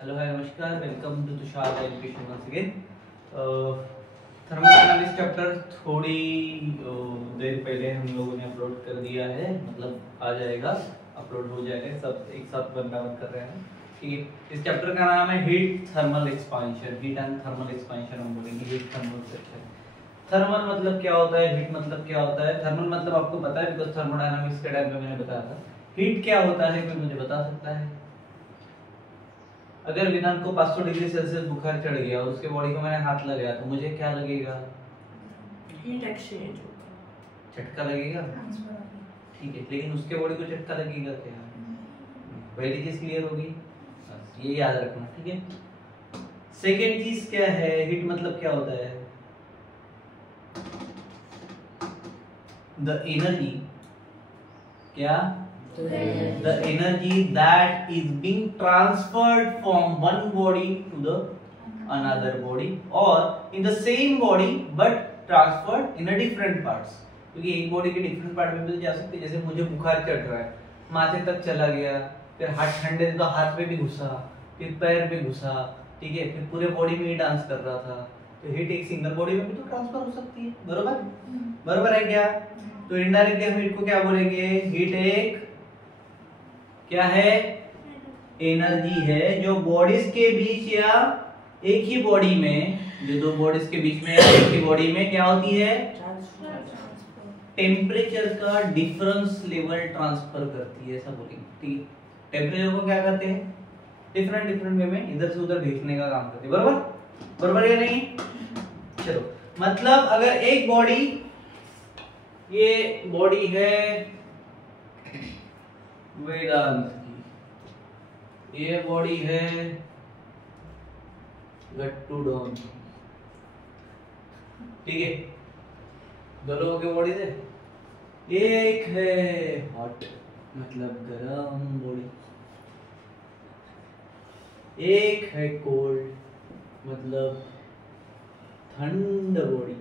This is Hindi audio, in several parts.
हेलो हाय नमस्कार, welcome to Tushar education once again. Thermodynamics chapter थोड़ी देर पहले हम लोगों ने अपलोड कर दिया है, मतलब आ जाएगा, अपलोड हो जाएगा, सब एक साथ बराबर कर रहे हैं। ठीक है, इस चैप्टर का नाम है heat thermal expansion. Heat and thermal expansion हम बोलेंगे, हीट थर्मल सेक्शन। थर्मल मतलब क्या होता है, हीट मतलब क्या होता है। थर्मल मतलब आपको पता है, बिकॉज थर्मोडायनामिक्स के टाइम पे मैंने बताया था। हीट क्या होता है, कोई मुझे बता सकता है? अगर वेदांत को 500 डिग्री सेल्सियस बुखार चढ़ गया और उसके बॉडी को मैंने हाथ लगाया तो मुझे क्या लगेगा? हीट एक्सचेंज, झटका लगेगा। ठीक है, लेकिन उसके बॉडी को झटका लगेगा क्या? पहली चीज क्लियर होगी, ये याद रखना। ठीक है, सेकेंड चीज क्या है, हीट मतलब क्या होता है? द एनर्जी, क्या? The energy that is being transferred from one body to the another body or in the same body but transferred in a different parts। क्योंकि एक बॉडी के डिफरेंट पार्ट में भी जा सकते हैं। जैसे मुझे बुखार चढ़ रहा है, माथे तक चला गया, फिर हाथ ठंडे तो हाथ में भी घुसा, फिर पैर में घुसा, ठीक है, फिर पूरे बॉडी में ही डांस कर रहा था। तो हीट एक सिंगल बॉडी में भी तो ट्रांसफर हो सकती है, बरोबर? बरोबर है क्या? तो इनडायरेक्टली हम हीट को क्या बोलेंगे? हीट एक क्या है? एनर्जी है जो बॉडीज के बीच या एक ही बॉडी में, जो दो बॉडीज के बीच में एक ही बॉडी में क्या होती है? टेम्परेचर का डिफरेंस लेवल ट्रांसफर करती है, ऐसा बोलेंगे। ठीक है, टेम्परेचर को क्या करते हैं? डिफरेंट डिफरेंट वे में इधर से उधर भेजने का काम करती है, बरोबर? बरोबर या नहीं? चलो, मतलब अगर एक बॉडी, ये बॉडी है वेदांत की, ये बॉडी है गट्टू डॉन, ठीक है, दोनों के बॉडी से एक है हॉट मतलब गरम बॉडी, एक है कोल्ड मतलब ठंड बॉडी,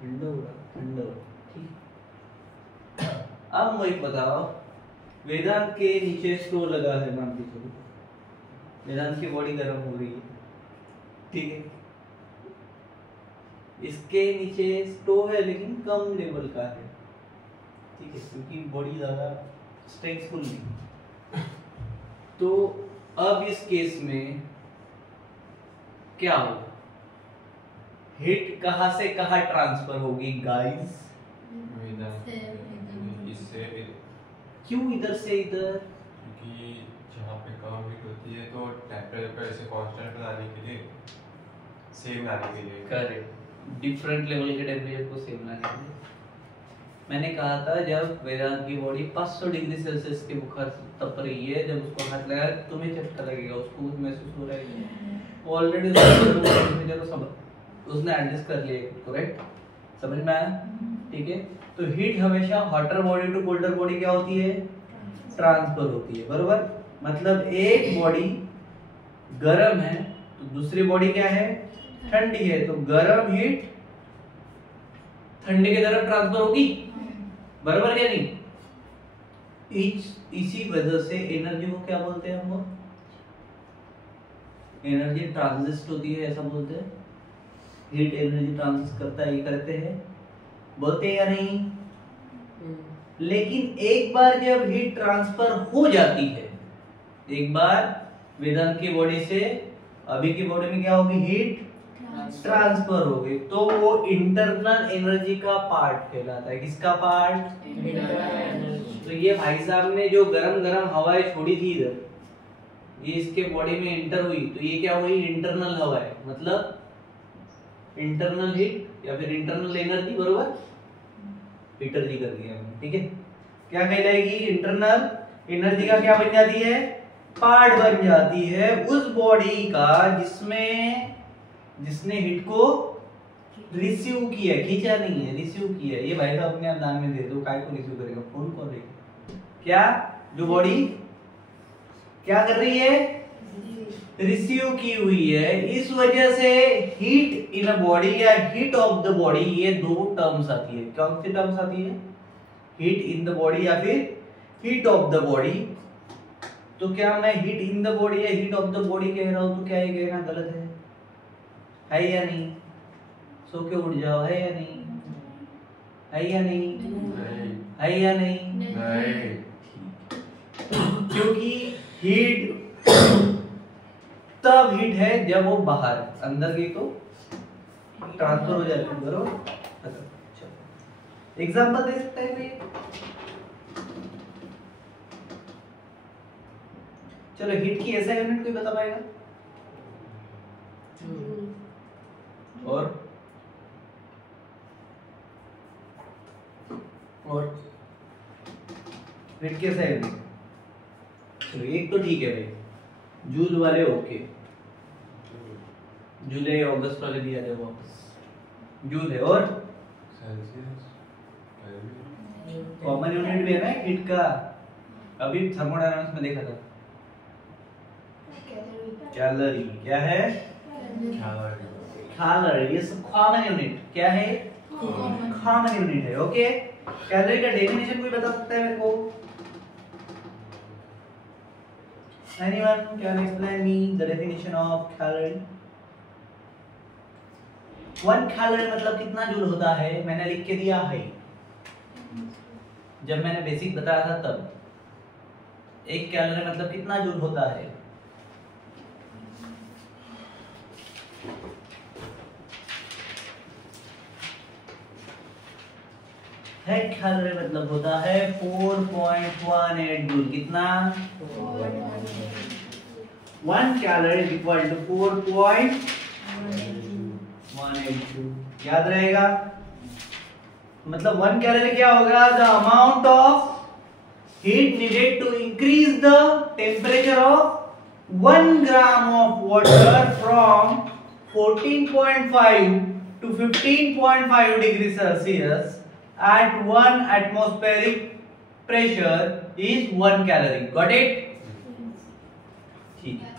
ठंड। ठीक, अब मुझे बताओ, वेदांत के नीचे स्टोव लगा है, मान के चलो वेदांत की बॉडी गर्म हो रही है, ठीक है, इसके नीचे स्टोव है लेकिन कम लेवल का है, ठीक है, क्योंकि बॉडी ज्यादा स्ट्रेंथफुल नहीं। तो अब इस केस में क्या होगा? हीट कहां से कहां ट्रांसफर होगी गाइस? क्यों इधर से इधर? क्योंकि जहाँ पे कम हीट होती है तो टेम्परेचर को ऐसे कांस्टेंट बनाने के लिए, सेम लाने के लिए, करेक्ट, डिफरेंट लेवल के टेम्परेचर को सेम लाने के लिए। मैंने कहा था जब वेदांत की बॉडी 500 डिग्री सेल्सियस के बुखार से तप रही है, जब उसको हाथ लगाया तुम्हें झटका लगेगा, उसको महसूस हो रहा है, ऑलरेडी उसने एडजस्ट कर लिया, करेक्ट? समझ में आया? ठीक है, तो हीट हमेशा hotter body to colder body क्या होती है? ट्रांसफर होती है, बरोबर? मतलब एक बॉडी गर्म है तो दूसरी बॉडी क्या है? ठंडी है, तो गर्म हीट ठंडे की तरफ ट्रांसफर होगी, बरोबर क्या नहीं? इसी वजह से एनर्जी को क्या बोलते हैं हम? एनर्जी ट्रांजिस्ट होती है, ऐसा बोलते हैं। हीट एनर्जी ट्रांजिस्ट करता है, ये करते हैं, बोलते हैं या नहीं? लेकिन एक बार जब हीट ट्रांसफर हो जाती है, एक बार वेदांत की बॉडी से अभी की बॉडी में क्या होगी? हीट ट्रांसफर हो गई, तो वो इंटरनल एनर्जी का पार्ट कहलाता है। किसका पार्ट? तो ये भाई साहब ने जो गरम गरम हवाएं छोड़ी थी इधर, ये इसके बॉडी में एंटर हुई, तो ये क्या हुई? इंटरनल हवाएं, मतलब इंटरनल हीट या फिर इंटरनल एनर्जी, बरोबर? हीटर जी कर दिया हमने, ठीक है। क्या कहलाएगी? इंटरनल एनर्जी का क्या बन जाती है? पार्ट बन जाती है उस बॉडी का जिसने हीट को रिसीव किया, खींचा नहीं है, रिसीव किया। ये भाई साहब अपने आप दान में दे दो, काय को रिसीव करेगा? फोन कौन करेगा? क्या? जो बॉडी क्या कर रही है? रिसीव की हुई है। इस वजह से हीट इन अ बॉडी या हीट ऑफ द बॉडी, ये दो टर्म्स आती है। कौन सी टर्म्स आती है? हीट इन द बॉडी या फिर हीट ऑफ द बॉडी। तो क्या मैं हीट इन द बॉडी या हीट ऑफ द बॉडी कह रहा हूं तो क्या ये कहना गलत है या नहीं? सो के उठ जाओ, है या नहीं? है या नहीं? है या नहीं? नहीं। क्योंकि हीट तब हीट है जब वो बाहर अंदर गई तो ट्रांसफर हो जाती है, बरोबर? एग्जांपल दे सकते हैं कोई? चलो हीट की ऐसा यूनिट कोई बता पाएगा? और हीट कैसा है? चलो एक तो ठीक है भाई, जूल वाले ओके, जुलाई अगस्त वाले दिया जाए वापस, जूल है। और कॉमन यूनिट भी है ना हीट का, अभी थर्मोडायनामिक्स में देखा था, कैलोरी। क्या है? कैलोरी। ये सब कॉमन यूनिट क्या है? कॉमन यूनिट है। ओके, कैलोरी का डेफिनेशन कोई बता सकता है मेरे को? Anyone can explain me the definition of calorie? 1 calorie मतलब कितना जूल होता है? मैंने लिख के दिया है जब मैंने बेसिक बताया था तब। 1 कैलोरी मतलब कितना जूल होता है? एक कैलोरी मतलब होता है 4.18 जूल। कितना? 1 calorie is equal to 4.18 joule. याद रहेगा? मतलब 1 कैलोरी क्या होगा? The amount of heat needed to increase the temperature of 1 gram of water from 14.5 to 15.5 degree Celsius at 1 atmospheric pressure is 1 calorie. Got it? ठीक है,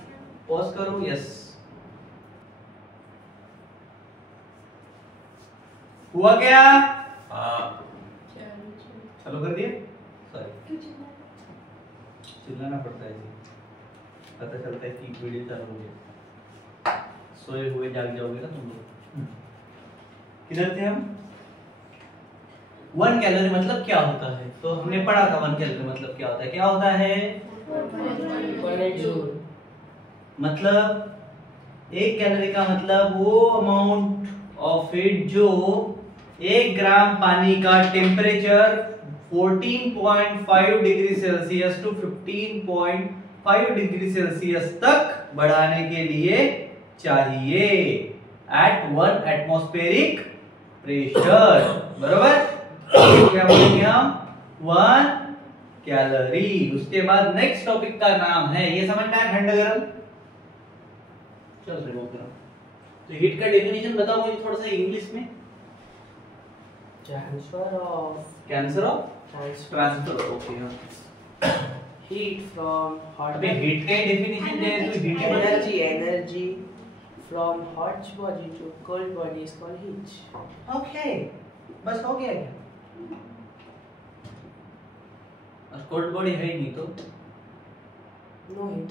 पॉज करो। यस, हुआ क्या? चलो कर दिए। सॉरी, चिल्लाना पड़ता है जी, पता चलता है कि वीडियो चालू हो गई, सोए हुए जाग जाओगे ना तुम लोग। किधर थे हम? 1 कैलोरी मतलब क्या होता है? तो हमने पढ़ा था 1 कैलोरी मतलब क्या होता है। क्या होता है? 1 जूल। मतलब 1 कैलोरी का मतलब वो अमाउंट ऑफ हीट जो 1 ग्राम पानी का temperature 14.5 degree Celsius to 15.5 degree Celsius तक बढ़ाने के लिए चाहिए एट 1 एटमॉस्फेरिक प्रेशर। बरोबर? क्या बोलेंगे हम? 1 कैलोरी। उसके बाद नेक्स्ट टॉपिक का नाम है, ये समझना है, ठंडा गरम। चल रिमूव करो। तो हीट का डेफिनेशन बताओ मुझे थोड़ा सा इंग्लिश में। Transfer of transfer. Okay, heat from hot अबे हीट का डेफिनेशन दे तो heat energy from hot body to cold body is called heat. Okay, बस हो गया क्या? और कोल्ड बॉडी है ही नहीं तो No heat.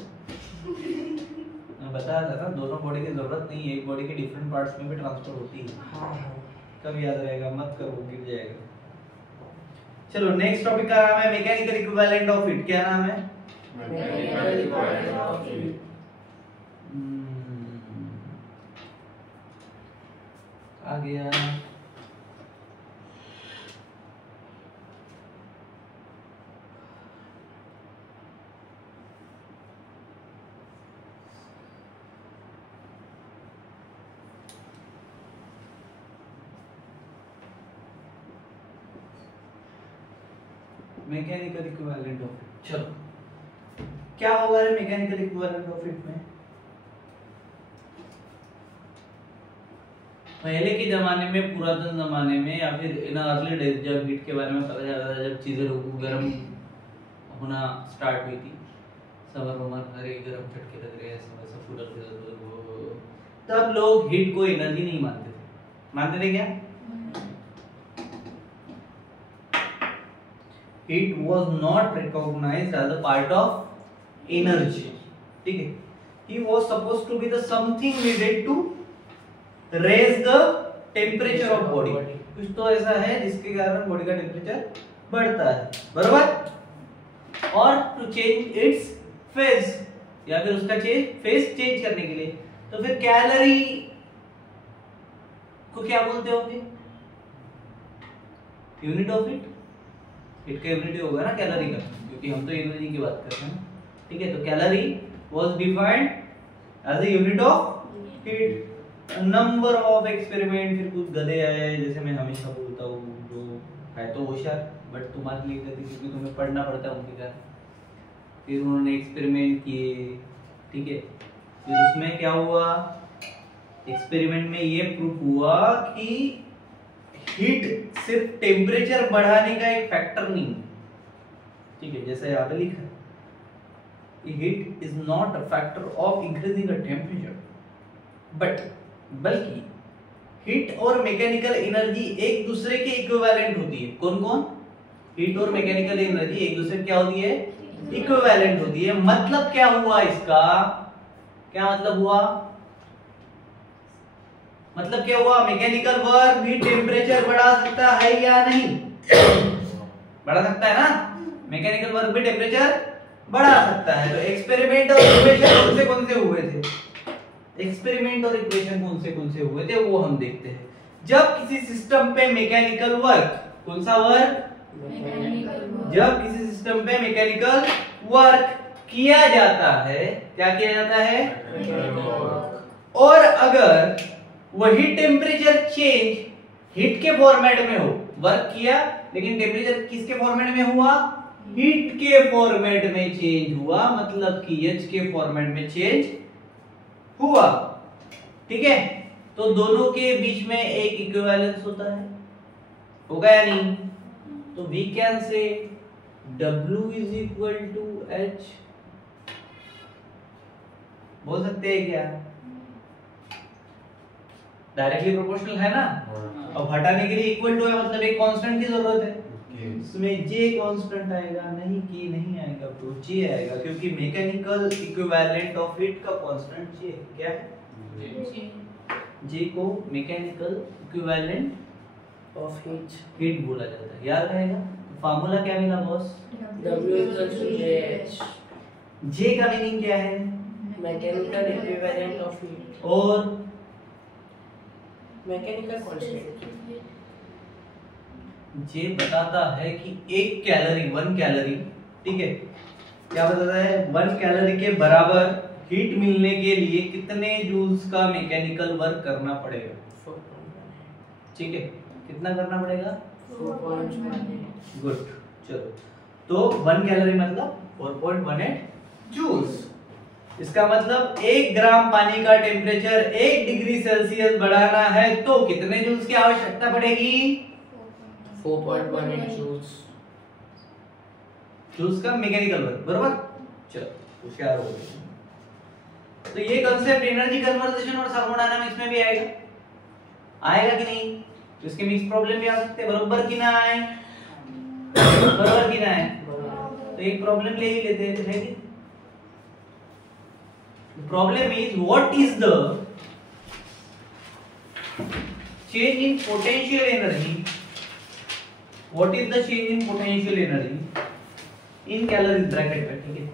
मैं बताया था ना, दोनों बॉडी की जरूरत नहीं है, एक बॉडी के डिफरेंट पार्ट्स में भी ट्रांसफर होती है। हाँ। कब याद रहेगा? मत करो, गिर जाएगा। चलो नेक्स्ट टॉपिक का नाम है मैकेनिकल इक्विवेलेंट ऑफ हीट। क्या नाम है? Mechanical equivalent of heat. आ गया। Mechanical equivalent of heat. चलो क्या होगा रे मैकेनिकल इक्विवेलेंट ऑफ हीट में? पहले के जमाने में, पुरातन जमाने में, या फिर इन अर्ली डेज जब हीट के बारे में पता चला था, जब चीजें गर्म होना स्टार्ट हुई थी, समर वमर हरे गर्म झटके लग रहे हैं, ऐसा फूलर के, तब लोग हीट को एनर्जी नहीं मानते थे। मानते थे क्या? Heat was not recognized as a part of energy, ठीक है। He was supposed to be the something needed to raise the temperature of body. कुछ तो ऐसा है जिसके कारण बॉडी का टेम्परेचर बढ़ता है, बरोबर। और टू चेंज इट्स फेज, या फिर उसका फेज चेंज करने के लिए, तो फिर कैलोरी को क्या बोलते होंगे? यूनिट ऑफ हीट का यूनिट होगा ना कैलोरी का, क्योंकि हम तो एनर्जी की बात कर रहे हैं, ठीक है। तो calorie was defined as a unit of heat. A number of experiment, फिर कुछ गधे आए, जैसे मैं हमेशा बोलता हूँ, जो है तो होशियार बट तुम्हारे लिए गधे, क्योंकि तुम्हें पढ़ना पड़ता है उनके कारण। फिर उन्होंने एक्सपेरिमेंट किए, ठीक है। फिर उसमें क्या हुआ? एक्सपेरिमेंट में ये प्रूफ हुआ कि हीट सिर्फ टेम्परेचर बढ़ाने का एक फैक्टर नहीं, ठीक है। जैसे यहाँ पे लिखा है, heat is not a factor of increasing the temperature, but बल्कि हीट और मैकेनिकल एनर्जी एक दूसरे के इक्विवेलेंट होती है। कौन कौन? हीट और मैकेनिकल एनर्जी एक दूसरे क्या होती है? इक्विवेलेंट होती है। मतलब क्या हुआ इसका? क्या मतलब हुआ? मतलब क्या हुआ? मैकेनिकल वर्क भी टेम्परेचर बढ़ा सकता है या नहीं? बढ़ा सकता है ना? मैकेनिकल वर्क भी टेम्परेचर बढ़ा सकता है। तो एक्सपेरिमेंट और इक्वेशन कौन से हुए थे? एक्सपेरिमेंट और इक्वेशन कौन से हुए थे वो हम देखते हैं। जब किसी सिस्टम पे मैकेनिकल वर्क, कौन सा वर्क? जब किसी सिस्टम पे मैकेनिकल वर्क किया जाता है, क्या किया जाता है? और अगर वही टेम्परेचर चेंज हीट के फॉर्मेट में हो, वर्क किया लेकिन टेम्परेचर किसके फॉर्मेट में हुआ? हीट के फॉर्मेट में चेंज हुआ, मतलब कि H के फॉर्मेट में चेंज हुआ, ठीक है। तो दोनों के बीच में एक इक्विवेलेंस होता है, होगा या नहीं? तो we can say W is equal to H, बोल सकते हैं क्या? डायरेक्टली प्रोपोर्शनल है ना। अब हटाने के लिए इक्वल टू है, मतलब एक कांस्टेंट की जरूरत है। इसमें J कांस्टेंट आएगा नहीं, कि नहीं आएगा, तो J आएगा, क्योंकि मैकेनिकल इक्विवेलेंट ऑफ हीट का कांस्टेंट J है। क्या है? J को मैकेनिकल इक्विवेलेंट ऑफ हीट बोला जाता है। याद रहेगा? फार्मूला क्या मिला बॉस? W=JH। J का मीनिंग क्या है? मैकेनिकल इक्विवेलेंट ऑफ हीट और मैकेनिकल कांस्टेंट। J बताता है कि एक कैलोरी, 1 कैलोरी, ठीक है, क्या बताता है? 1 कैलोरी के बराबर हीट मिलने के लिए कितने जूल्स का मैकेनिकल वर्क करना पड़ेगा, ठीक है। कितना करना पड़ेगा? 4.18। गुड, चलो। तो 1 कैलोरी मतलब 4.18 जूल्स। इसका मतलब 1 ग्राम पानी का टेम्परेचर 1 डिग्री सेल्सियस बढ़ाना है तो कितने जूल्स की आवश्यकता पड़ेगी? 4.18 जूल्स। जूल्स का मैकेनिकल वर्क, बरोबर। चलो होशियार हो गए। तो ये कांसेप्ट एनर्जी कन्वर्सेशन और थर्मोडायनामिक्स में भी आएगा, आएगा कि नहीं? तो इसके मिक्स प्रॉब्लम भी आ सकते हैं, बरोबर कि ना आए? बरोबर कि ना आए? तो एक प्रॉब्लम ले ही लेते हैं, है कि? The problem is, what is the change in potential energy? What is the change in potential energy in calories bracket में, ठीक है?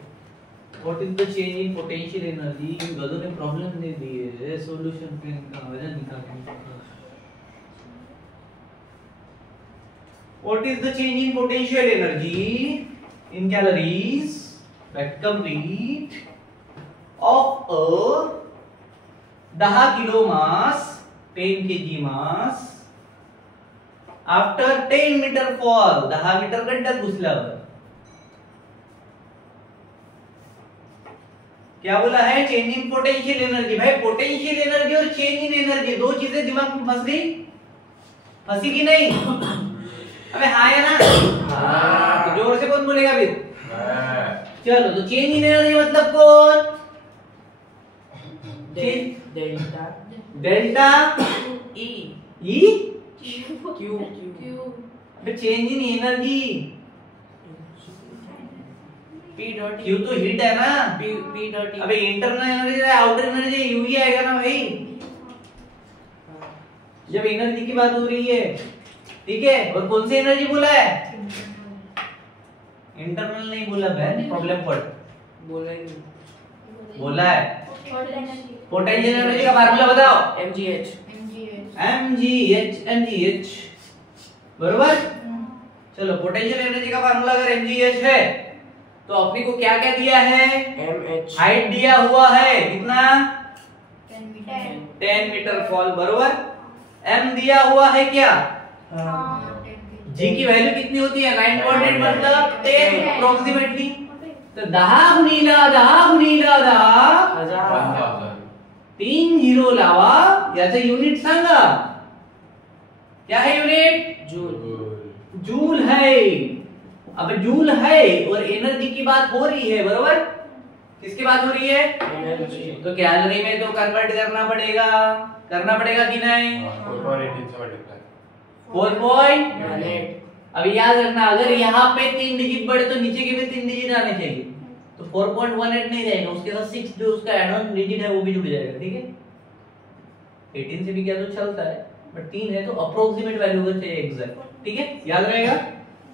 What is the change in potential energy? इन गधों ने प्रॉब्लम दे दी है, सॉल्यूशन पे इनका वजन निकालना। What is the change in potential energy in calories? That complete of a 10 kilo mass, 10 kg mass after 10 metre fall, 10 metre गड्ड्यात घुसल्यावर। क्या बोला है? Change in potential energy. भाई पोटेंशियल एनर्जी और चेंज इन एनर्जी दो चीजें दिमाग में फंस गई, फंसी कि नहीं? अबे हाँ या ना? हाँ। तो जोर से कौन बोलेगा फिर? चलो, तो चेंज इन एनर्जी मतलब कौन? Delta delta E E Q अबे change in energy P dot Q तो हीट है ना। P dot E। अबे इंटरनल एनर्जी आउटर एनर्जी यू ही आएगा ना भाई, जब एनर्जी की बात हो रही है। ठीक है, और कौन सी एनर्जी बोला है? इंटरनल नहीं बोला बहन, प्रॉब्लम पढ़। बोला ही नहीं। बोला है पोटेंशियल एनर्जी का फार्मूला बताओ। mgh mgh बरोबर। चलो पोटेंशियल एनर्जी का फार्मूला अगर mgh है तो अपनी को क्या क्या दिया है? mh हाइट दिया हुआ है कितना? 10 मीटर फॉल बरोबर। m दिया हुआ है क्या? g की वैल्यू कितनी होती है? 9.8 मतलब 10 अप्रोक्सीमेटली। तो 10 गुणिला 1000 3 झिरो लावा, याचं युनिट सांगा। क्या है युनिट? जूल। जूल है। अब जूल है और एनर्जी की बात हो रही है बरोबर। किसकी बात हो रही है? एनर्जी। तो कैलोरी में तो कन्वर्ट करना पड़ेगा कि नहीं? 4.18। अब याद रखना, अगर यहाँ पे 3 डिजिट बढ़े तो नीचे के भी 3 डिजिट आने चाहिए। तो 4.18 नहीं रहेगा, उसके साथ 6 जो उसका एड ऑन डिजिट है वो भी जुड़ जाएगा। ठीक है, 18 से भी क्या तो चलता है, बट 3 है तो अप्रोक्सीमेट वैल्यू होना चाहिए एग्जैक्ट। ठीक है, याद रहेगा।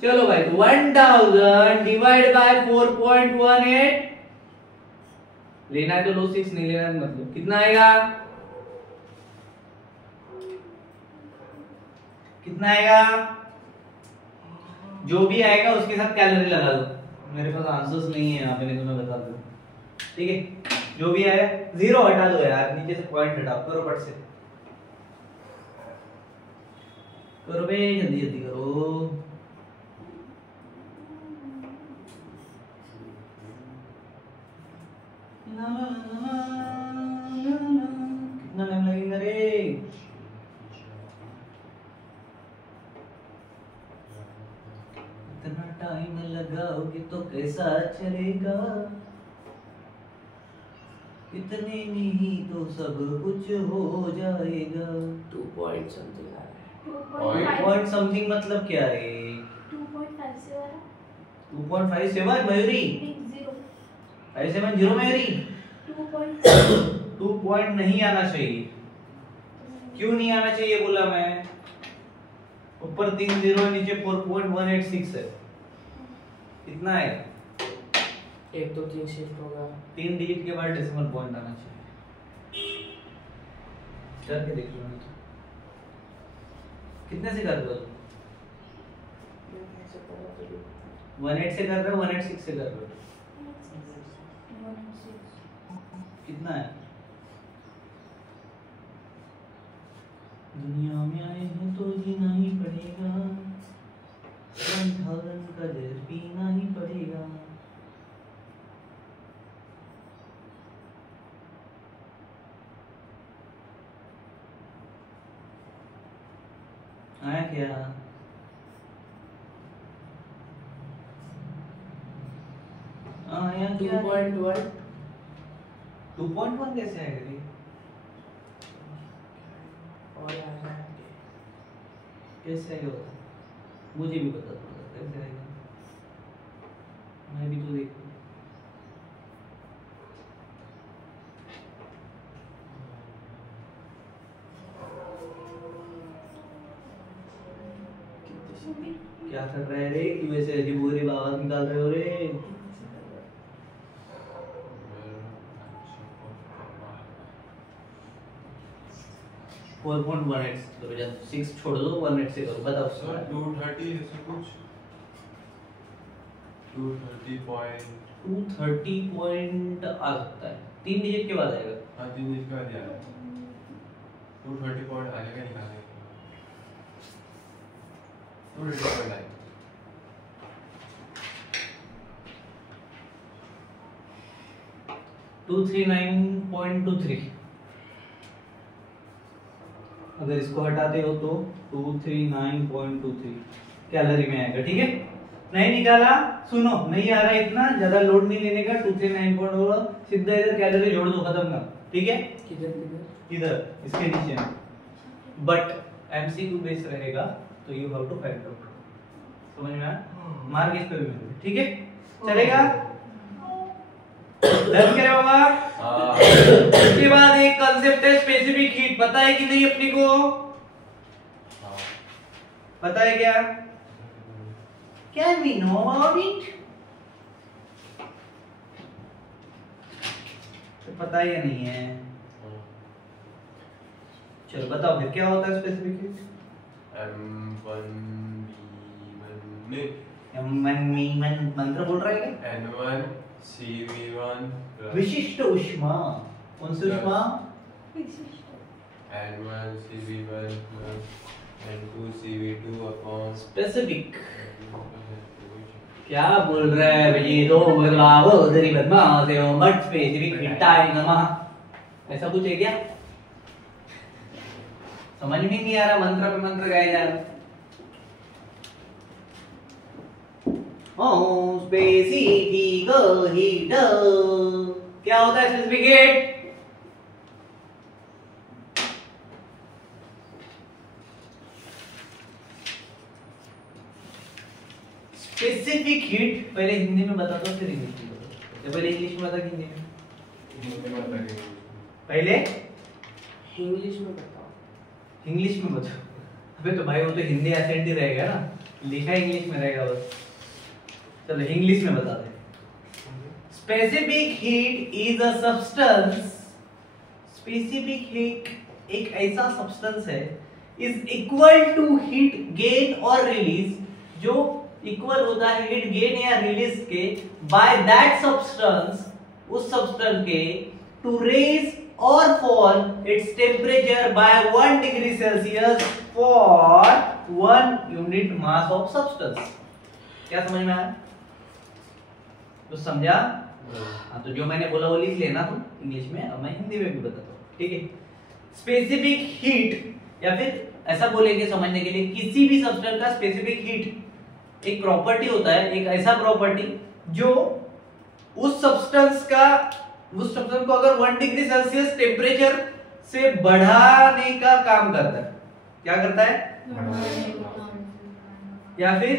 चलो भाई, 1000 डिवाइड बाय 4.18 लेना है तो लो, 6 नहीं लेना है मतलब कितना आएगा? कितना आएगा? जो भी आएगा उसके साथ कैलोरी लगा दो। मेरे पास आंसर्स नहीं है यहाँ पे, नहीं तो मैं बता दूं। ठीक है, जो भी आया 0 हटा दो यार, नीचे से पॉइंट हटाओ, करो फट से करो बे, जल्दी जल्दी करो। कितना टाइम लगेगा रे? इतना टाइम लगाओगे तो कैसा चलेगा? इतने में ही तो सब कुछ हो जाएगा। 2 point something आ रहा है। पॉइंट समथिंग मतलब क्या है? 2.57 मयूरी, 570 मयूरी। 2 पॉइंट नहीं आना चाहिए। क्यों नहीं आना चाहिए बोला मैं? ऊपर 3 जीरो, नीचे 4.186 है। कितना है? 1 2 3 शिफ्ट होगा। 3 डिजिट के बाद डेसिमल पॉइंट आना चाहिए। करके देख लो। कितने से कर रहे हो? 18 से कर रहे हो, 186 से कर रहे हो? कितना है? दुनिया में आए हैं तो जीना ही पड़ेगा, 1000 का जहर पीना ही पड़ेगा। आया क्या? आया क्या? 2.1 2.1 कैसे आएगा ये? और आ रहा है। कैसे आएगा बता? मुझे भी बता दो कैसे आएगा, मैं भी तो देखूं। क्या कर रहे रे? क्यों ऐसे अजीब अजीब आवाज निकाल रहे हो रे? फोर पॉइंट 1 करो, जब 6 छोड़ दो 1 से करो। बताओ सर 230 ऐसे कुछ 230 पॉइंट आ सकता है, 3 डिजिट के बाद आएगा। हाँ 3 डिजिट का दिया है, 230 पॉइंट आएगा निकालेंगे। 230 पॉइंट आएगा। 239.23 अगर इसको हटाते हो तो 239.23 कैलोरी में आएगा। ठीक है, नहीं निकाला, सुनो, नहीं आ रहा है, इतना ज्यादा लोड नहीं लेने का। 239 पॉइंट होगा, सीधा इधर कैलोरी जोड़ दो, खत्म ना। ठीक है, इधर इसके नीचे। बट एमसीक्यू बेस रहेगा तो you have to find out. समझ में आया? मार्क इस पे भी मिलेगा। ठीक है, चलेगा? डन करे बाबा। उसके बाद एक कंसेप्ट है स्पेसिफिक हीट, पता है कि नहीं अपनी को? पता है क्या? Can we know about it? तो पता ही नहीं है। चलो बताओ फिर क्या होता है स्पेसिफिक हीट? M1V1 मंत्र बोल रहा है क्या? N1 CV1 विशिष्ट ऊष्मा। कौन सी ऊष्मा? N1 CV1 N2 CV2 upon specific. क्या बोल रहा है भाई? दो बदलाव उधर ही बदमाश है मत स्पेसिफिक हिटाई नमः, ऐसा कुछ है क्या? समझ में नहीं आ रहा, मंत्र पे मंत्र गाया जा रहा। ओ स्पेसिफिक हीट क्या होता है? स्पेसिफिक हीट स्पेसिफिक हीट पहले हिंदी में बता दो फिर इंग्लिश में बता। पहले इंग्लिश में बता कि हिंदी में? पहले इंग्लिश में बताओ। इंग्लिश में बताओ। अबे तो भाई वो तो हिंदी एसेंट ही रहेगा ना, लिखा इंग्लिश में रहेगा बस। चलो इंग्लिश में बता दे। Specific heat is a substance, specific heat एक ऐसा सब्सटेंस है is equal to heat gain और रिलीज, जो इक्वल होता है हीट गेन या रिलीज के बाय दैट सब्सटेंस, उस सब्सटेंस के to raise or fall its temperature by 1 degree Celsius for 1 unit mass of substance। क्या समझ में आया? तो समझा? हाँ तो जो मैंने बोला वो लिख लेना तुम इंग्लिश में, अब मैं हिंदी में भी बताता हूँ, ठीक है? स्पेसिफिक हीट या फिर ऐसा बोलेंगे समझने के लिए, किसी भी सब्सटेंस का स्पेसिफिक हीट एक प्रॉपर्टी होता है, एक ऐसा प्रॉपर्टी जो उस सब्सटेंस को अगर 1 डिग्री सेल्सियस टेम्परेचर से बढ़ाने का काम करता है। क्या करता है? या फिर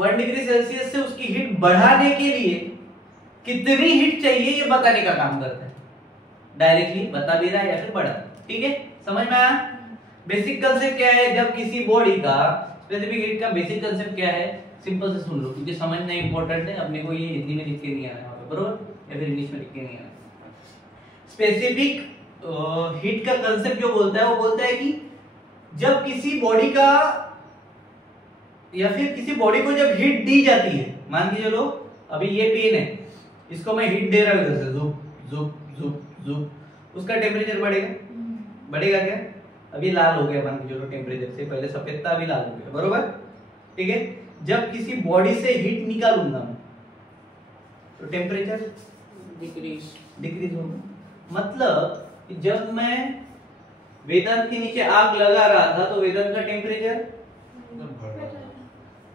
1 डिग्री सेल्सियस से उसकी हीट बढ़ाने के लिए कितनी हीट चाहिए ये बताने का काम करता है। डायरेक्टली बता भी रहा है या फिर बढ़ा, ठीक है? समझ में आया? बेसिक कंसेप्ट क्या है जब किसी बॉडी का स्पेसिफिक हीट का बेसिक कंसेप्ट क्या है? सिंपल से सुन लो क्योंकि समझना इंपॉर्टेंट है। अपने को ये हिंदी में लिख के नहीं आना है बरोबर, या फिर इंग्लिश में लिख के नहीं आना। स्पेसिफिक हीट का कंसेप्ट जो बोलता है वो बोलता है कि जब किसी बॉडी का या फिर किसी बॉडी को जब हीट दी जाती है, मान के चलो अभी ये पेन है, इसको मैं हीट दे रहा हूं इधर से, जुप जुप जुप जुप, उसका टेम्परेचर बढ़ेगा? बढ़ेगा क्या? अभी लाल हो गया मान के चलो, टेम्परेचर से पहले सफेद था अभी लाल हो गया बरोबर, ठीक है? जब किसी बॉडी से हीट निकालूंगा मैं तो टेम्परेचर डिक्रीज होगा। मतलब कि जब मैं वेदांत के नीचे आग लगा रहा था तो वेदांत का टेम्परेचर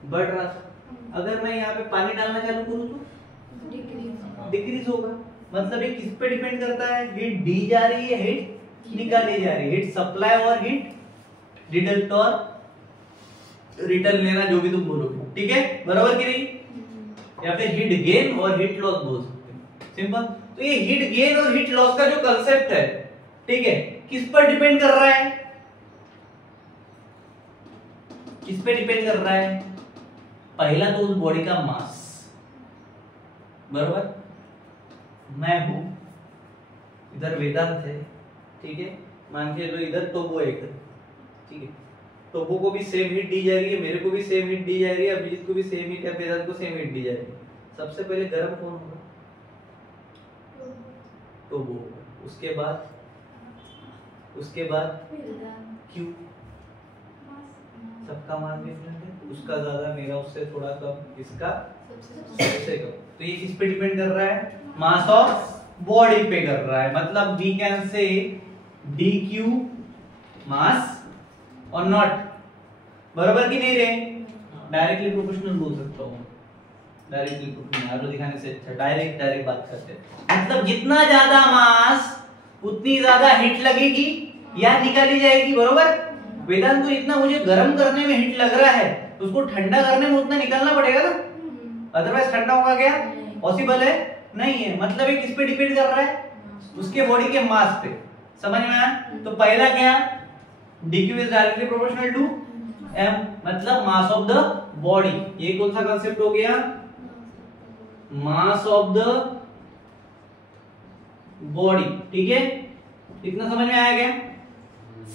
बढ़ रहा था। अगर मैं यहाँ पे पानी डालना चालू करूँ तो डिक्रीज होगा। मतलब ये किस पे डिपेंड करता है? हीट दी जा रही है, हीट निकाली जा रही है, हीट सप्लाई और हीट डिडक्ट और रिटर्न लेना, जो भी तुम बोलोगे, ठीक है? बराबर की नहीं? या फिर हीट गेन और हीट लॉस बोल सकते हैं, सिंपल। तो ये हीट गेन और हीट लॉस का जो कंसेप्ट है, ठीक है, किस पर डिपेंड कर रहा है? किस पे डिपेंड कर रहा है? पहला तो उस बॉडी का मास, बरोबर। मैं हूं, इधर वेदांत है, ठीक है, मान के लो इधर टोबो है इधर, ठीक है, टोबो को भी सेम हीट दी जा रही है, मेरे को भी सेम हीट दी जा रही है, अभिजीत को भी सेम हीट, या वेदांत को सेम हीट दी जा रही है। सबसे पहले गर्म कौन होगा? टोबो। उसके बाद क्यों? सबका मास डिफरेंट है, उसका ज्यादा, मेरा उससे थोड़ा कम, इसका सबसे कम। तो ये किस पे डिपेंड कर रहा है? मास ऑफ बॉडी पे कर रहा है। मतलब वी कैन से dq मास और नॉट, बराबर की नहीं रे? डायरेक्टली प्रोपोर्शनल बोल सकता हूँ, डायरेक्टली प्रोपोर्शनल, आरो दिखाने से अच्छा डायरेक्ट बात करते हैं। मतलब जितना ज्यादा मास उतनी ज्यादा हीट लगेगी या निकाली जाएगी, बरोबर। वेदांत को जितना मुझे गर्म करने में हीट लग रहा है उसको ठंडा करने में उतना निकालना पड़ेगा ना, अदरवाइज ठंडा होगा क्या? पॉसिबल है नहीं है, मतलब ये किस पे डिपेंड कर रहा है? उसके बॉडी के मास पे। समझ में आया? तो पहला क्या, dq is directly proportional to m, मतलब मास ऑफ द बॉडी। ये कौन सा कांसेप्ट हो गया? Mass of the body. ठीक है, इतना समझ में आया क्या?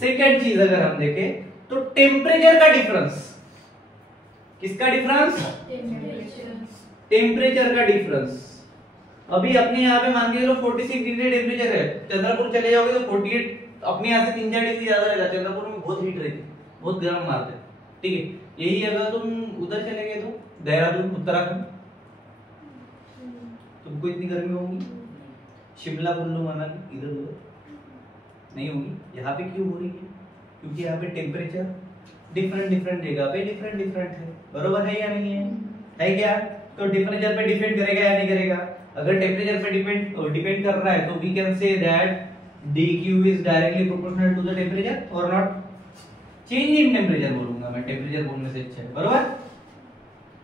सेकंड चीज अगर हम देखें तो टेम्परेचर का डिफरेंस। किसका डिफरेंस? टेम्परेचर का डिफरेंस। अभी अपने यहाँ पे मान के चलो 46 डिग्री टेम्परेचर है, चंद्रपुर चले जाओगे तो 48, अपने यहाँ से 3-4 डिग्री ज्यादा रहेगा। चंद्रपुर में बहुत हीट रहती है, बहुत गर्म मारते हैं। ठीक है, यही अगर तुम उधर चले गए तो देहरादून उत्तराखंड, तुमको इतनी गर्मी होगी? शिमला कुल्लू मनाली इधर उधर नहीं होगी। यहाँ पे क्यों हो रही है? क्योंकि यहाँ पे टेम्परेचर डिफरेंट जगह पे डिफरेंट है। बरोबर है या नहीं है? है क्या? तो टेम्परेचर पे डिपेंड करेगा या नहीं करेगा? अगर टेम्परेचर पे डिपेंड कर रहा है तो we can say that dq is directly proportional to the temperature और नॉट चेंज इन टेम्परेचर बोलूंगा मैं, टेम्परेचर बोलने से अच्छा है। बरोबर?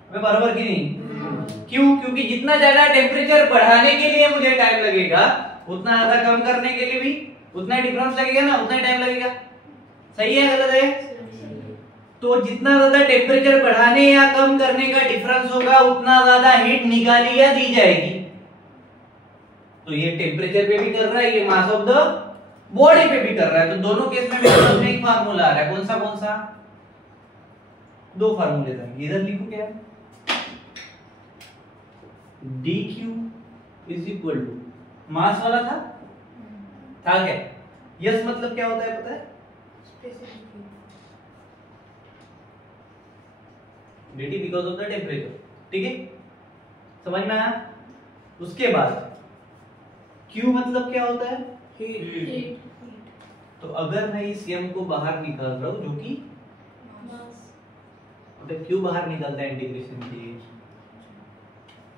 अबे बरोबर की नहीं? क्यों? क्योंकि जितना ज्यादा टेम्परेचर बढ़ाने के लिए मुझे टाइम लगेगा, उतना ज्यादा कम करने के लिए भी उतना डिफरेंस लगेगा ना, उतना टाइम लगेगा। सही है गलत है? तो जितना ज्यादा टेम्परेचर बढ़ाने या कम करने का डिफरेंस होगा, उतना ज्यादा हीट निकाली या दी जाएगी। तो ये टेम्परेचर पे भी कर रहा है, ये मास ऑफ द बॉडी पे भी कर रहा है। तो दोनों केस में मेरे पास एक फार्मूला आ रहा है। कौन सा? दो फार्मूले थे, इधर लिखो क्या है? dq is equal to mass वाला था क्या? यस मतलब क्या होता है पता है? dt because of the temperature. ठीक है, समझ में आया? उसके बाद q मतलब क्या होता है? हीट। तो अगर मैं इस m को बाहर निकाल रहा हूं, जो कि मतलब क्यों बाहर निकलता है इंटीग्रेशन के?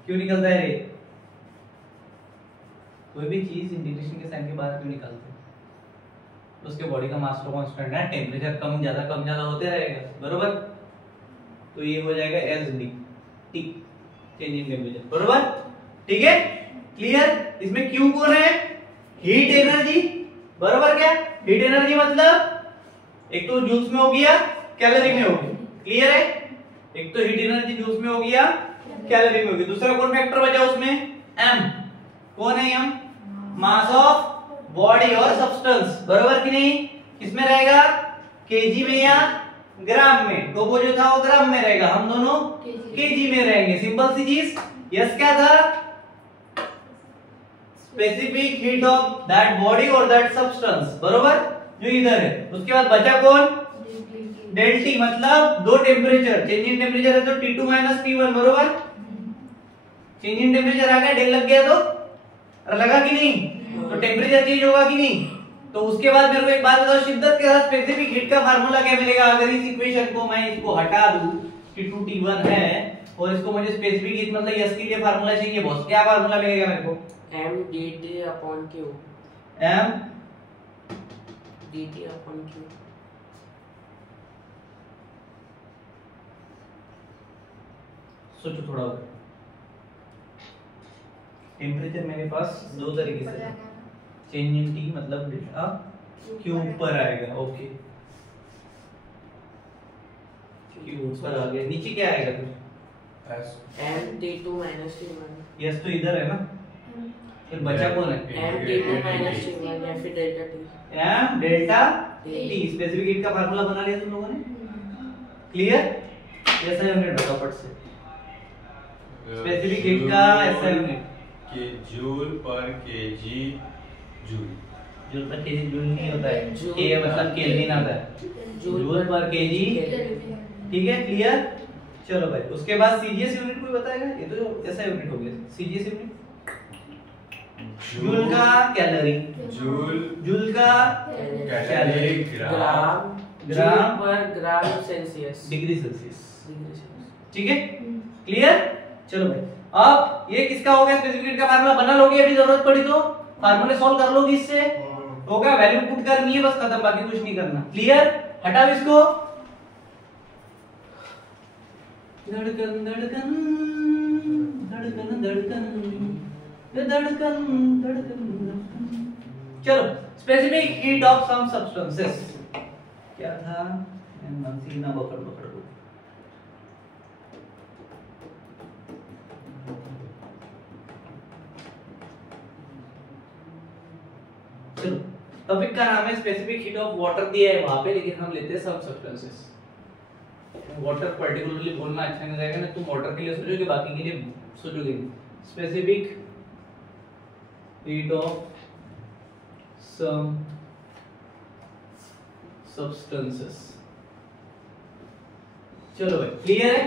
क्यों निकलता है रे? कोई भी चीज इंटीग्रेशन के साइन के बाहर क्यों निकलता है? उसके बॉडी का मास तो कांस्टेंट है, टेम्परेचर कम ज्यादा होते रहेगा। बरोबर? तो ये हो जाएगा S D T, change in temperature. बरोबर? ठीक है, क्लियर? इसमें क्यू कौन है? Heat energy. बरोबर? क्या हीट एनर्जी मतलब एक तो जूल्स में हो गया, कैलोरी में हो गया। क्लियर है? एक तो हीट एनर्जी जूल्स में हो गया, कैलोरी में हो गया। दूसरा कौन फैक्टर बचा उसमें? एम। कौन है एम? मास ऑफ बॉडी और सब्सटेंस। बरोबर कि नहीं? किसमें रहेगा? केजी में या ग्राम में? तो वो जो था वो ग्राम में रहेगा, हम दोनों केजी में रहेंगे। सिंपल सी चीज। यस क्या था? Specific heat of that body और दैट सब्सटेंस। बरोबर? जो इधर है। उसके बाद बचा कौन? डेल टी, मतलब दो टेम्परेचर, चेंज इन टेम्परेचर है तो T2 माइनस T1। बरोबर? चेंज इन टेम्परेचर आ गया, डेल लग गया तो लगा कि नहीं? तो टेम्परेचर चेंज होगा कि नहीं? तो उसके बाद मेरे को एक बात बताओ, शिद्दत के साथ स्पेसिफिक हीट का फार्मूला क्या मिलेगा? अगर इस इक्वेशन को मैं इसको हटा दूं, T2 T1 है और इसको मुझे स्पेसिफिक हीट मतलब यस के लिए फार्मूला चाहिए बॉस, क्या फार्मूला मिलेगा मेरे को? m dt upon q। m dt upon q। सोचो थोड़ा और। टेम्परेचर मेरे पास दो तरीके से है, चेंज इन टी मतलब डेल्टा क्यू ऊपर आएगा। ओके, क्यू ऊपर आ गया, नीचे क्या आएगा फिर? m t2 minus t1। Yes तो इधर है ना, फिर बचा कौन है? m t2 minus t1 या फिर delta t। m delta T. Specific heat का फार्मूला बना लिया तुम लोगों ने? क्लियर? ऐसा यूनिट बताओ फट से। स्पेसिफिक हीट का ऐसा यूनिट कि जूल पर केजी जूल। जूल पर केजी जूल नहीं होता है, जूल के मतलब केल्विन आता है। जूल पर केजी। ठीक है, क्लियर? चलो भाई, उसके बाद सीजीएस यूनिट कोई बताएगा? ये तो ऐसा यूनिट हो गया सीजीएस यूनिट। जूल का कैलोरी, जूल का कैलोरी, ग्राम पर ग्राम सेल्सियस, डिग्री सेल्सियस। ठीक है, क्लियर? चलो भाई, अब ये किसका हो गया? स्पेसिफिक हीट का फार्मूला बना लोगे, अभी जरूरत पड़ी तो फार्मूले सॉल्व कर लोगे, इससे होगा। वैल्यू पुट करनी है बस, खत्म, बाकी कुछ नहीं करना। क्लियर? हटाओ इसको। धड़कन धड़कन धड़कन धड़कन धड़कन धड़कन। चलो, specific heat of some substances क्या था? मैं मनसी ना पकड़ दो। चलो, टॉपिक का नाम है स्पेसिफिक हीट ऑफ वाटर दिया है वहां पे, लेकिन हम लेते हैं सम सब्सटेंसेस। वाटर पर्टिकुलरली बोलना अच्छा नहीं रहेगा ना, तुम वाटर के लिए सोचोगे, बाकी के लिए सोचोगे। Specific heat of some substances. चलो भाई, क्लियर है?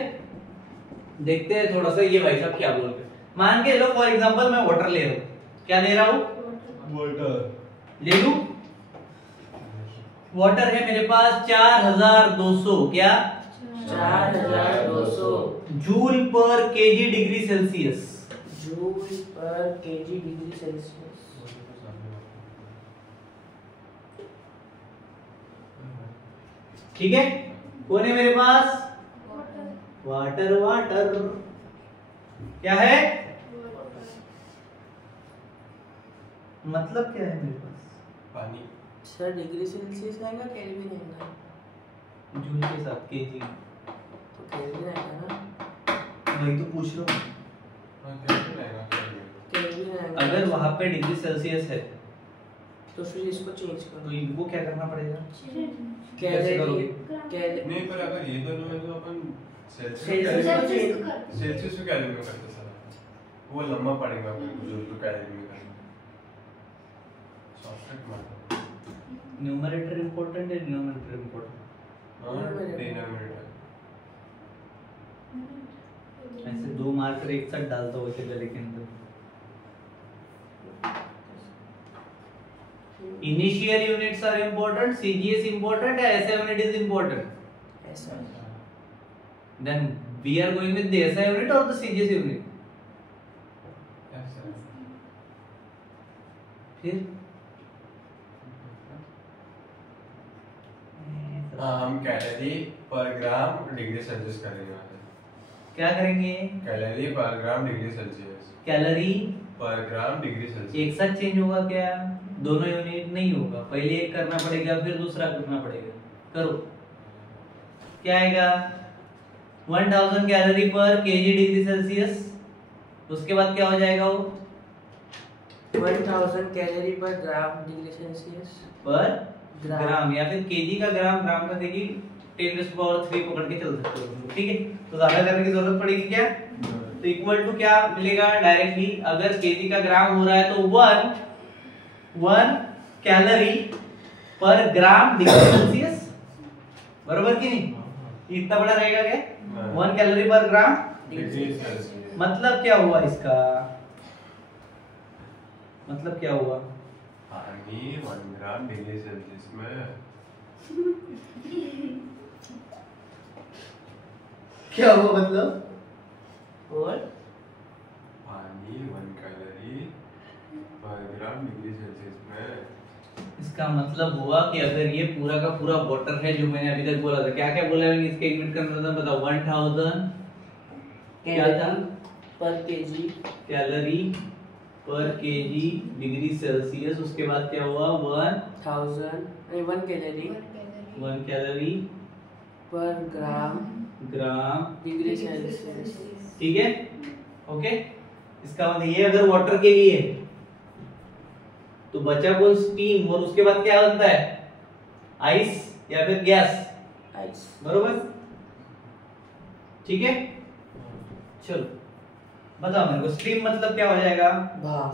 देखते हैं थोड़ा सा ये भाई साहब क्या बोल रहे हैं। मान के लो फॉर एग्जांपल मैं वाटर ले रहा हूं, क्या ले रहा हूं? वाटर ले लूं। वाटर है मेरे पास 4200, क्या 4200 जूल पर केजी डिग्री सेल्सियस। जूल पर केजी डिग्री सेल्सियस। ठीक है, कौन है मेरे पास? वाटर। वाटर क्या है? मतलब क्या है मेरे पास? पानी। सर डिग्री सेल्सियस आएगा केल्विन आएगा? जूल के साथ केजी तो केल्विन आएगा ना? वही तो पूछ रहा हूँ। हाँ, कैसे आएगा? केल्विन आएगा। अगर वहां पे डिग्री सेल्सियस है तो फिर इसको चेंज तो करो। इनको क्या करना पड़ेगा? कैलोरी नहीं, पर अगर ये दोनों में तो अपन सेल्सियस सेल्सियस में कैलोरी में करते सर, वो लंबा पड़ेगा फिर जूल को कैलोरी में करना। शॉर्टकट मारना। न्यूमरेटर इंपॉर्टेंट है, डिनोमिनेटर इंपॉर्टेंट? डिनोमिनेटर। ऐसे दो मार्कर एक साथ डालता हो ऐसे गले के अंदर। Initial units are important, CGS important है, एसआई यूनिट इज इंपॉर्टेंट? ऐसा then we are going with the SI unit और द सीजीएस यूनिट। फिर हम कैलोरी पर ग्राम डिग्री सेल्सियस करेंगे। क्या करेंगे? कैलोरी पर ग्राम डिग्री सेल्सियस। कैलोरी पर ग्राम डिग्री सेल्सियस। एक साथ चेंज होगा क्या? दोनों यूनिट नहीं होगा, पहले एक करना पड़ेगा फिर दूसरा करना पड़ेगा। करो, क्या आएगा? 1000 कैलोरी पर केजी डिग्री सेल्सियस। उसके बाद क्या हो जाएगा वो? 1000 कैलोरी पर ग्राम डिग्री सेल्सियस पर ग्राम, या फिर केजी का ग्राम, ग्राम का केजी 10⁻³ पकड़ के चल सकते हो। ठीक है, तो ज्यादा करने की जरूरत पड़ेगी क्या? तो इक्वल टू क्या मिलेगा डायरेक्टली? अगर केजी का ग्राम हो रहा है तो 1 कैलोरी पर ग्राम डिग्री सेल्सियस, बरोबर कि नहीं? इतना बड़ा रहेगा क्या? 1 कैलोरी पर ग्राम डिग्री सेल्सियस। मतलब क्या हुआ इसका? मतलब क्या हुआ? पानी 1 ग्राम डिग्री सेल्सियस में क्या हुआ मतलब? और पानी 1 कैलोरी पर ग्राम डिग्री सेल्सियस में। इसका मतलब हुआ कि अगर ये पूरा का पूरा वाटर है, जो मैंने अभी तक बोला था, क्या क्या बोला मैंने इसके यूनिट का मतलब बताओ। 1000 क्या था? पर केजी कैलोरी पर केजी डिग्री सेल्सियस। उसके बाद क्या हुआ? 1 कैलोरी 1 कैलोरी पर ग्राम डिग्री सेल्सियस। ठीक है, ओके। इसका मतलब ये अगर वाटर के लिए तो बचा कौन? स्टीम। और उसके बाद क्या बनता है? आइस या फिर गैस, आइस, बरोबर? ठीक है, चलो बताओ मेरे को, स्ट्रीम मतलब क्या हो जाएगा? भाप।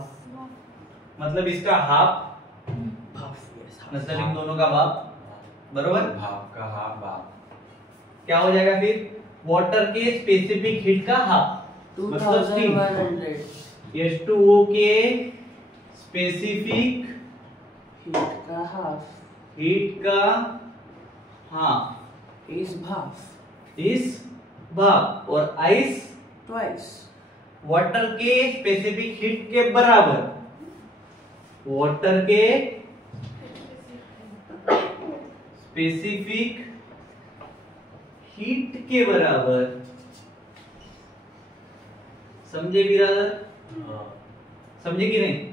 मतलब इसका हाफ, मतलब इन दोनों का भाप, बरोबर? भाप का हाफ भाप क्या हो जाएगा फिर? वाटर के स्पेसिफिक हीट का हाफ, मतलब स्टीम। 2100 H2O के स्पेसिफिक हीट का हाफ इस भाप और आइस ट्वाइस वाटर के स्पेसिफिक हीट के बराबर। वाटर के स्पेसिफिक हीट के बराबर, समझे बिरादर? समझे कि नहीं?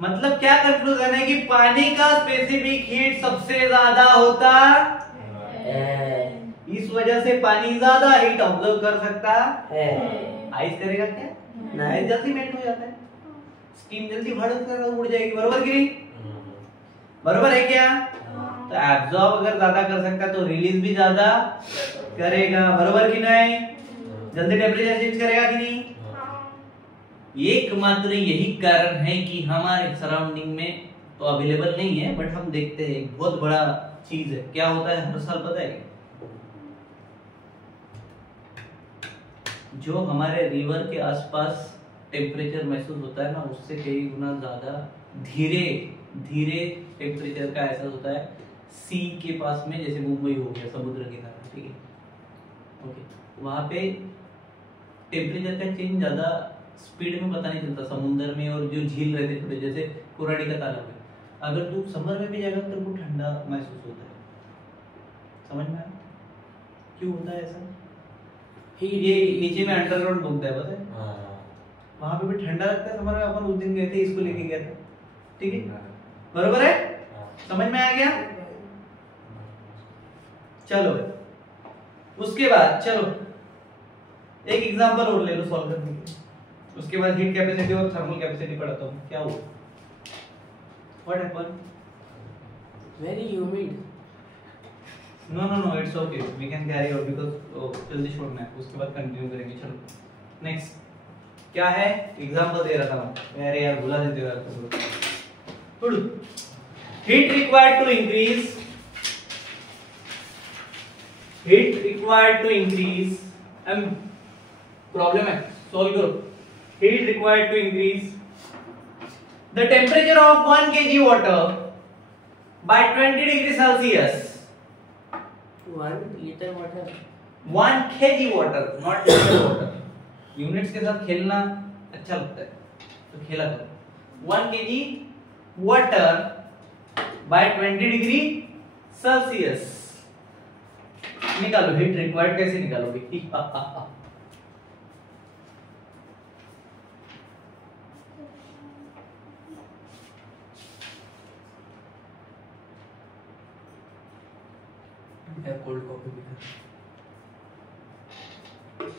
मतलब क्या कंक्लूजन है कि पानी का स्पेसिफिक हीट सबसे ज्यादा होता है। इस वजह से पानी ज्यादा हीट ऑब्जर्व कर सकता है। आइस करेगा क्या? नहीं। आइस जल्दी मेल्ट हो जाता है, स्टीम जल्दी भड़क कर उड़ जाएगी, बरोबर कि नहीं? बरोबर है क्या? तो एब्जॉर्ब अगर ज्यादा कर सकता है तो रिलीज भी ज्यादा करेगा, बरोबर कि नहीं? जल्दी टेम्परेचर चेंज करेगा कि नहीं? एकमात्र यही कारण है कि हमारे सराउंडिंग में तो अवेलेबल नहीं है, बट हम देखते हैं एक बहुत बड़ा चीज है। क्या होता है हर साल पता है? जो हमारे रिवर के आसपास टेम्परेचर महसूस होता है ना, उससे कई गुना ज्यादा धीरे धीरे टेम्परेचर का एहसास होता है सी के पास में, जैसे मुंबई हो गया समुद्र किनारा, ठीक है, ओके, वहां पे टेम्परेचर का चेंज ज्यादा स्पीड में पता नहीं चलता समुद्र में, और जो झील रहते छोटे जैसे कुराड़ी का तालाब है, अगर तू समर में भी जाएगा तो वो ठंडा महसूस होता है। समझ में आया क्यों होता है ऐसा? ये नीचे में अंडरग्राउंड घूमता है, पता है? वहां पे भी ठंडा लगता है समर में। अपन उस दिन गए थे, इसको लेके गए थे, ठीक है, बरोबर है? समझ में आ गया? चलो उसके बाद चलो एक एग्जांपल और ले लो सॉल्व करने के लिए, उसके बाद हीट कैपेसिटी और थर्मल कैपेसिटी पढ़ाता हूं। क्या हुआ? What happened? Very humid. No it's okay, we can carry out because जल्दी छोड़ना है, उसके बाद कंटिन्यू करेंगे। चलो नेक्स्ट क्या है? एग्जांपल दे रहा था मैं, अरे यार भुला देते हो थोड़ा। Heat required to increase problem है, सॉल्व करो। Heat required to increase the temperature of 1 kg water by 20 degree Celsius. 1 liter water. 1 kg water, not liter water. Units के साथ खेलना अच्छा लगता है तो खेला करो। 1 kg water by 20 degree Celsius निकालो। हीट रिक्वायर्ड कैसे निकालोगे? कोल्ड कॉफी भी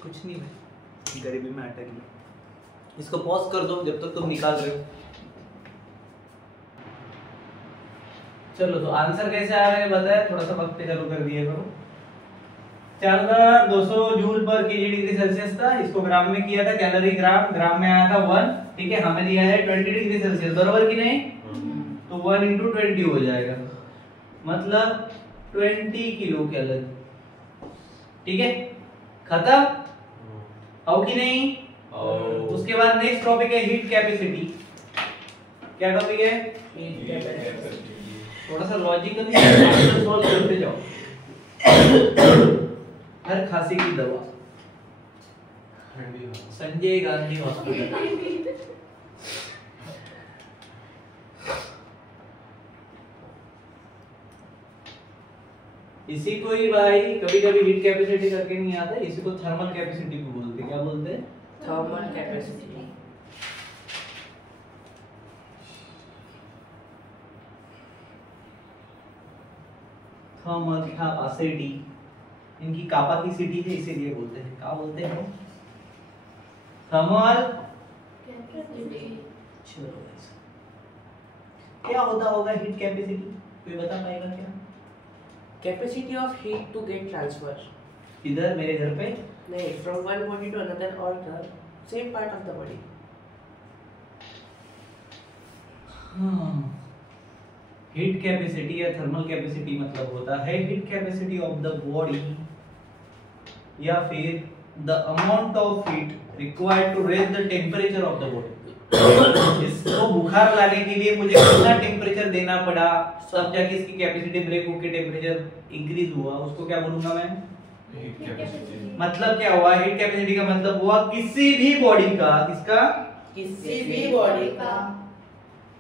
कुछ नहीं भाई, गरीबी में अटक गई। इसको पॉज कर दो जब तक तुम निकाल रहे हो। चलो तो आंसर कैसे आ रहा है बताया, थोड़ा सा वक्त पे चालू कर दिए करो। 4200 जूल पर केजी डिग्री सेल्सियस था, इसको ग्राम में किया था, कैलोरी ग्राम में आया था 1, ठीक है। हमें दिया है 20 डिग्री सेल्सियस, बराबर कि नहीं? तो 1 × 20 हो जाएगा, मतलब 20 किलो कैलोरी, ठीक है। खत्म हो कि नहीं? उसके बाद नेक्स्ट टॉपिक है हीट कैपेसिटी। क्या टॉपिक है? Heat capacity. थोड़ा सा लॉजिकल सॉल्व करते जाओ। हर खांसी की दवा संजय गांधी हॉस्पिटल। इसी को ही भाई कभी कभी हीट कैपेसिटी करके नहीं आता, इसी को थर्मल कैपेसिटी भी बोलते हैं। क्या बोलते हैं? Thermal capacity. थर्मल कैपेसिटी, इनकी कापा की सिटी है इसीलिए बोलते हैं। क्या बोलते हैं? Thermal capacity. चलो क्या होता होगा हीट कैपेसिटी? कोई बता पाएगा क्या? Capacity of heat to get transfer. इधर मेरे घर पे नहीं, from one body to another और the same part of the body. Heat capacity या थर्मल कैपेसिटी मतलब होता है heat capacity of the body, या फिर the amount of heat required to raise the temperature of the body. इसको बुखार लाने के लिए मुझे कितना टेम्परेचर देना पड़ा, तब जाके इसकी कैपेसिटी ब्रेक होकर टेम्परेचर इंक्रीज हुआ, उसको क्या बोलूंगा मैं? Heat capacity. मतलब क्या हुआ? हीट कैपेसिटी का मतलब हुआ किसी भी बॉडी का, किसका? किसी भी बॉडी का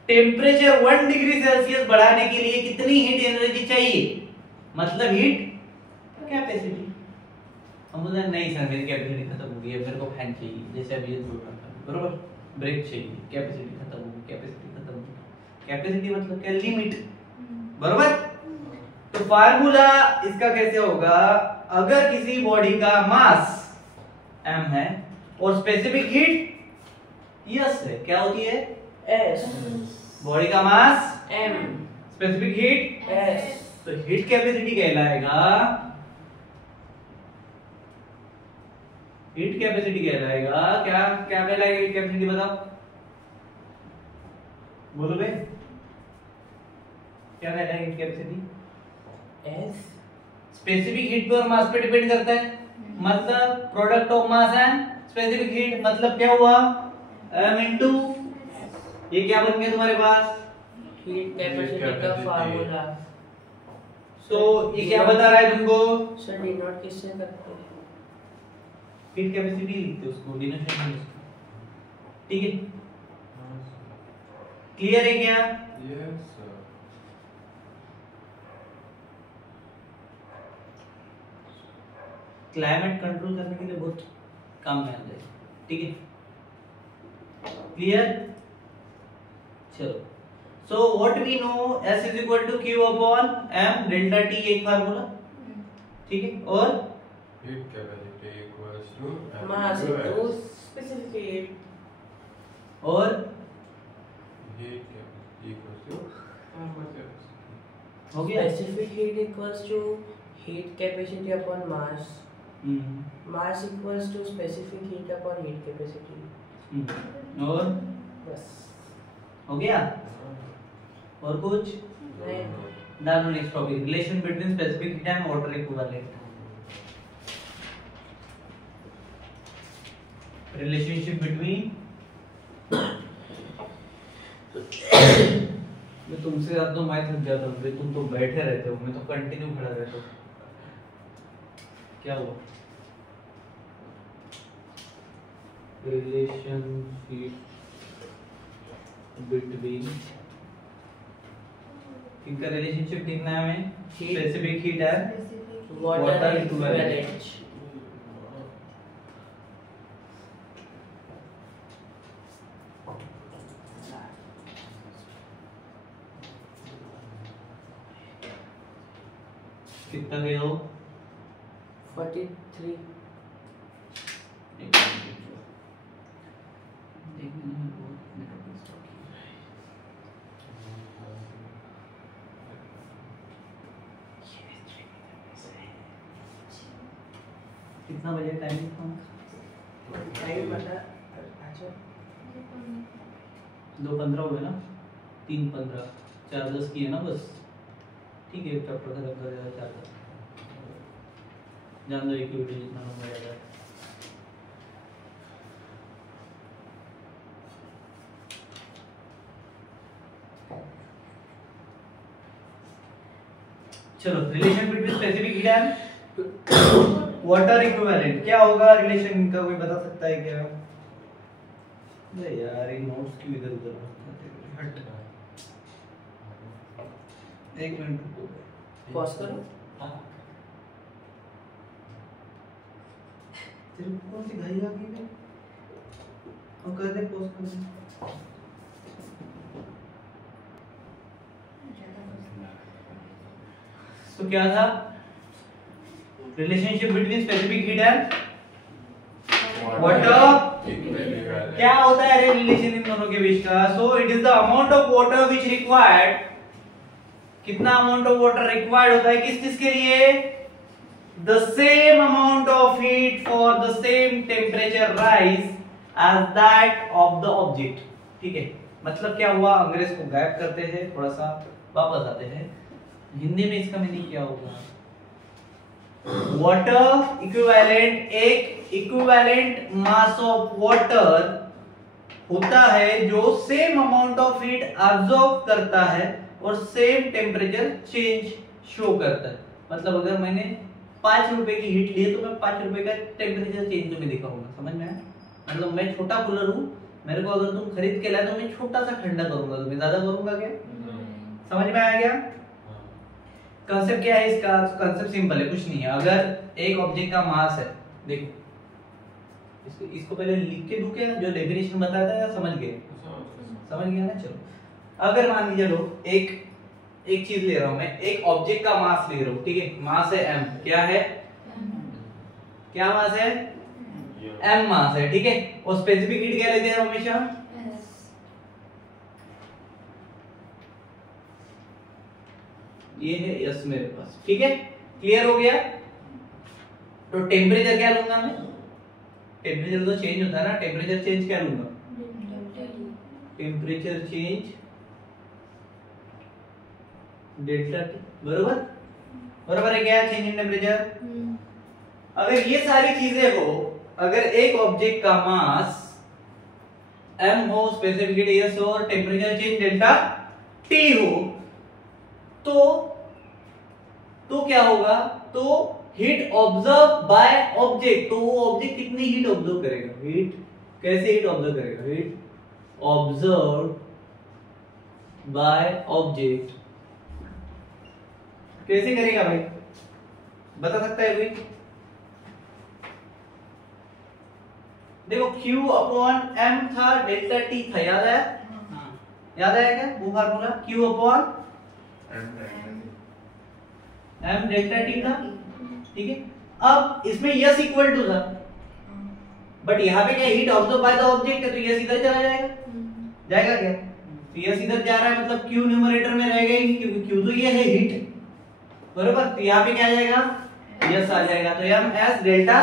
टेम्परेचर 1 डिग्री सेल्सियस बढ़ाने के लिए कितनी हीट एनर्जी चाहिए, मतलब हीट कैपेसिटी। हम बोलते हैं नहीं सर मेरी कैपेसिटी खत्म हो गई है, मेरे को फैन चाहिए, जैसे अभी ये बोल रहा था, बरोबर? ब्रेक चाहिए, कैपेसिटी खत्म होगी, कैपेसिटी खत्म होगी। कैपेसिटी मतलब क्या? लिमिट, बरोबर। तो फार्मूला इसका कैसे होगा? अगर किसी बॉडी का मास m है और स्पेसिफिक हीट यस है, क्या होती है? S बॉडी का मास M स्पेसिफिक हीट S तो हीट कैपेसिटी कहलाएगा, हीट कैपेसिटी कहलाएगा क्या? क्या कहलाएगा हीट कैपेसिटी? बताओ, बोलो बे, क्या कहलाएगा heat capacity? S specific heat पे और मास पे डिपेंड करता है, मतलब product of mass and specific heat, मतलब क्या हुआ? m इनटू, ये क्या बन गया तुम्हारे पास? हीट कैपेसिटी का फार्मूला। तो ये क्या बता रहा है तुमको? सर डिनोट किससे करते हैं? हीट कैपेसिटी लिखते हैं उसको, डिनोटेशन में उसको, ठीक है? क्लियर है क्या? Yes sir. क्लाइमेट कंट्रोल करने के लिए बहुत काम में आता है, ठीक है? क्लियर? चलो, so what we know, S is equal to Q upon M delta T, एक फार्मूला, ठीक है? और heat capacity equals to mass into specific heat और हीट कैपेसिटी इक्वल्स टू हो गया? Specific heat equals to heat capacity upon mass, mass equals to specific heat upon heat capacity. और बस हो गया? और कुछ नहीं। डालो next topic, relation between specific heat and water equivalent. Relationship between, मैं तुमसे ज्यादा तो मैं थक जाता हूँ, तुम तो बैठे रहते हो, मैं तो कंटिन्यू खड़ा रहता हूँ। क्या हुआ? रिलेशनशिप बिटवीन, इनका रिलेशनशिप देखना है हमें, specific heat and water equivalent. Equivalent. कितना गए हो? 43 कितना बजे टाइम लिखा? टाइम बता। अच्छा 2:15 हो गए ना, 3:15, 4:10 की है ना बस, ठीक है? चैप्टर खत्म कर देगा 4:10, जान दो एक ही वीडियो जितना लंबा जाएगा। चलो, relation between specific heat and water equivalent क्या होगा? रिलेशन इनका कोई बता सकता है क्या? अरे यार, ये नोट्स क्यों इधर उधर हट, एक मिनट रुको, पॉज करो। हाँ, तेरे को कौन सी घड़ी आ गई है? हम कर दे, पॉज कर दे। तो क्या था? Relationship between specific heat and water. क्या होता है रिलेशन इन दोनों के बीच का? So it is the amount of water which required, कितना अमाउंट ऑफ वाटर रिक्वायर्ड होता है किस चीज के लिए? The same amount of heat for the same temperature rise as that of the object, ठीक है? मतलब क्या हुआ? अंग्रेज को गायब करते हैं, थोड़ा सा वापस आते हैं, हिंदी में इसका मीनिंग क्या होगा? वाटर इक्विवेलेंट, एक इक्विवेलेंट मास ऑफ वाटर होता है जो same amount of heat absorb करता है और सेम टेम्परेचर चेंज शो करता है। मतलब अगर मैंने 5 रुपए की हीट ली है तो मैं 5 रुपए का टेम्परेचर चेंज तुम्हें दिखाऊंगा, समझ में आया? मतलब मैं छोटा कूलर हूँ, मेरे को अगर तुम खरीद के लाए तो मैं छोटा सा ठंडा करूंगा, तुम्हें ज्यादा करूंगा क्या? समझ में आया क्या? कंसेप्ट क्या है इसका? कंसेप्ट सिंपल है, कुछ नहीं है। अगर एक ऑब्जेक्ट का मास है, देखो इसको पहले लिख के दूं क्या, जो डेफिनेशन बताया था, या समझ गए? समझ गया ना? चलो, अगर मान लीजिए लो एक चीज ले रहा हूं मैं, एक ऑब्जेक्ट का मास ले रहा हूं, ठीक है, मास है m, क्या है, क्या मास है, m मास है, ठीक है, और स्पेसिफिक हीट क्या लेते हैं हमेशा, ये है s मेरे पास, ठीक है, क्लियर हो गया? तो टेम्परेचर क्या लूंगा मैं, टेम्परेचर तो चेंज होता है ना, टेम्परेचर चेंज क्या लूंगा, टेम्परेचर चेंज डेल्टा टी, बरोबर है क्या, चेंज इन टेम्परेचर। अगर ये सारी चीजें हो, अगर एक ऑब्जेक्ट का मास m हो, स्पेसिफिक हीट s हो, और टेम्परेचर चेंज डेल्टा t हो, तो क्या होगा, तो हीट ऑब्जर्व बाय ऑब्जेक्ट, तो वो ऑब्जेक्ट कितनी हीट ऑब्जर्व करेगा, हीट कैसे हीट ऑब्जर्व करेगा, हीट ऑब्जर्व बाय ऑब्जेक्ट कैसे करेगा भाई, बता सकता है कोई? देखो Q अपॉन m था, डेल्टा T था, याद है? याद है क्या वो formula, Q upon m delta T था, ठीक है। अब इसमें यस इक्वल टू था, बट यहाँ पे क्या heat observe by the object है, तो यस इधर चला जाएगा, जाएगा क्या, तो यस इधर जा रहा है, मतलब Q न्यूमरेटर में रहेगा ही, क्योंकि Q तो ये है हीट, बरोबर, तो यहाँ पे क्या आ जाएगा, यस आ जाएगा, तो m s डेल्टा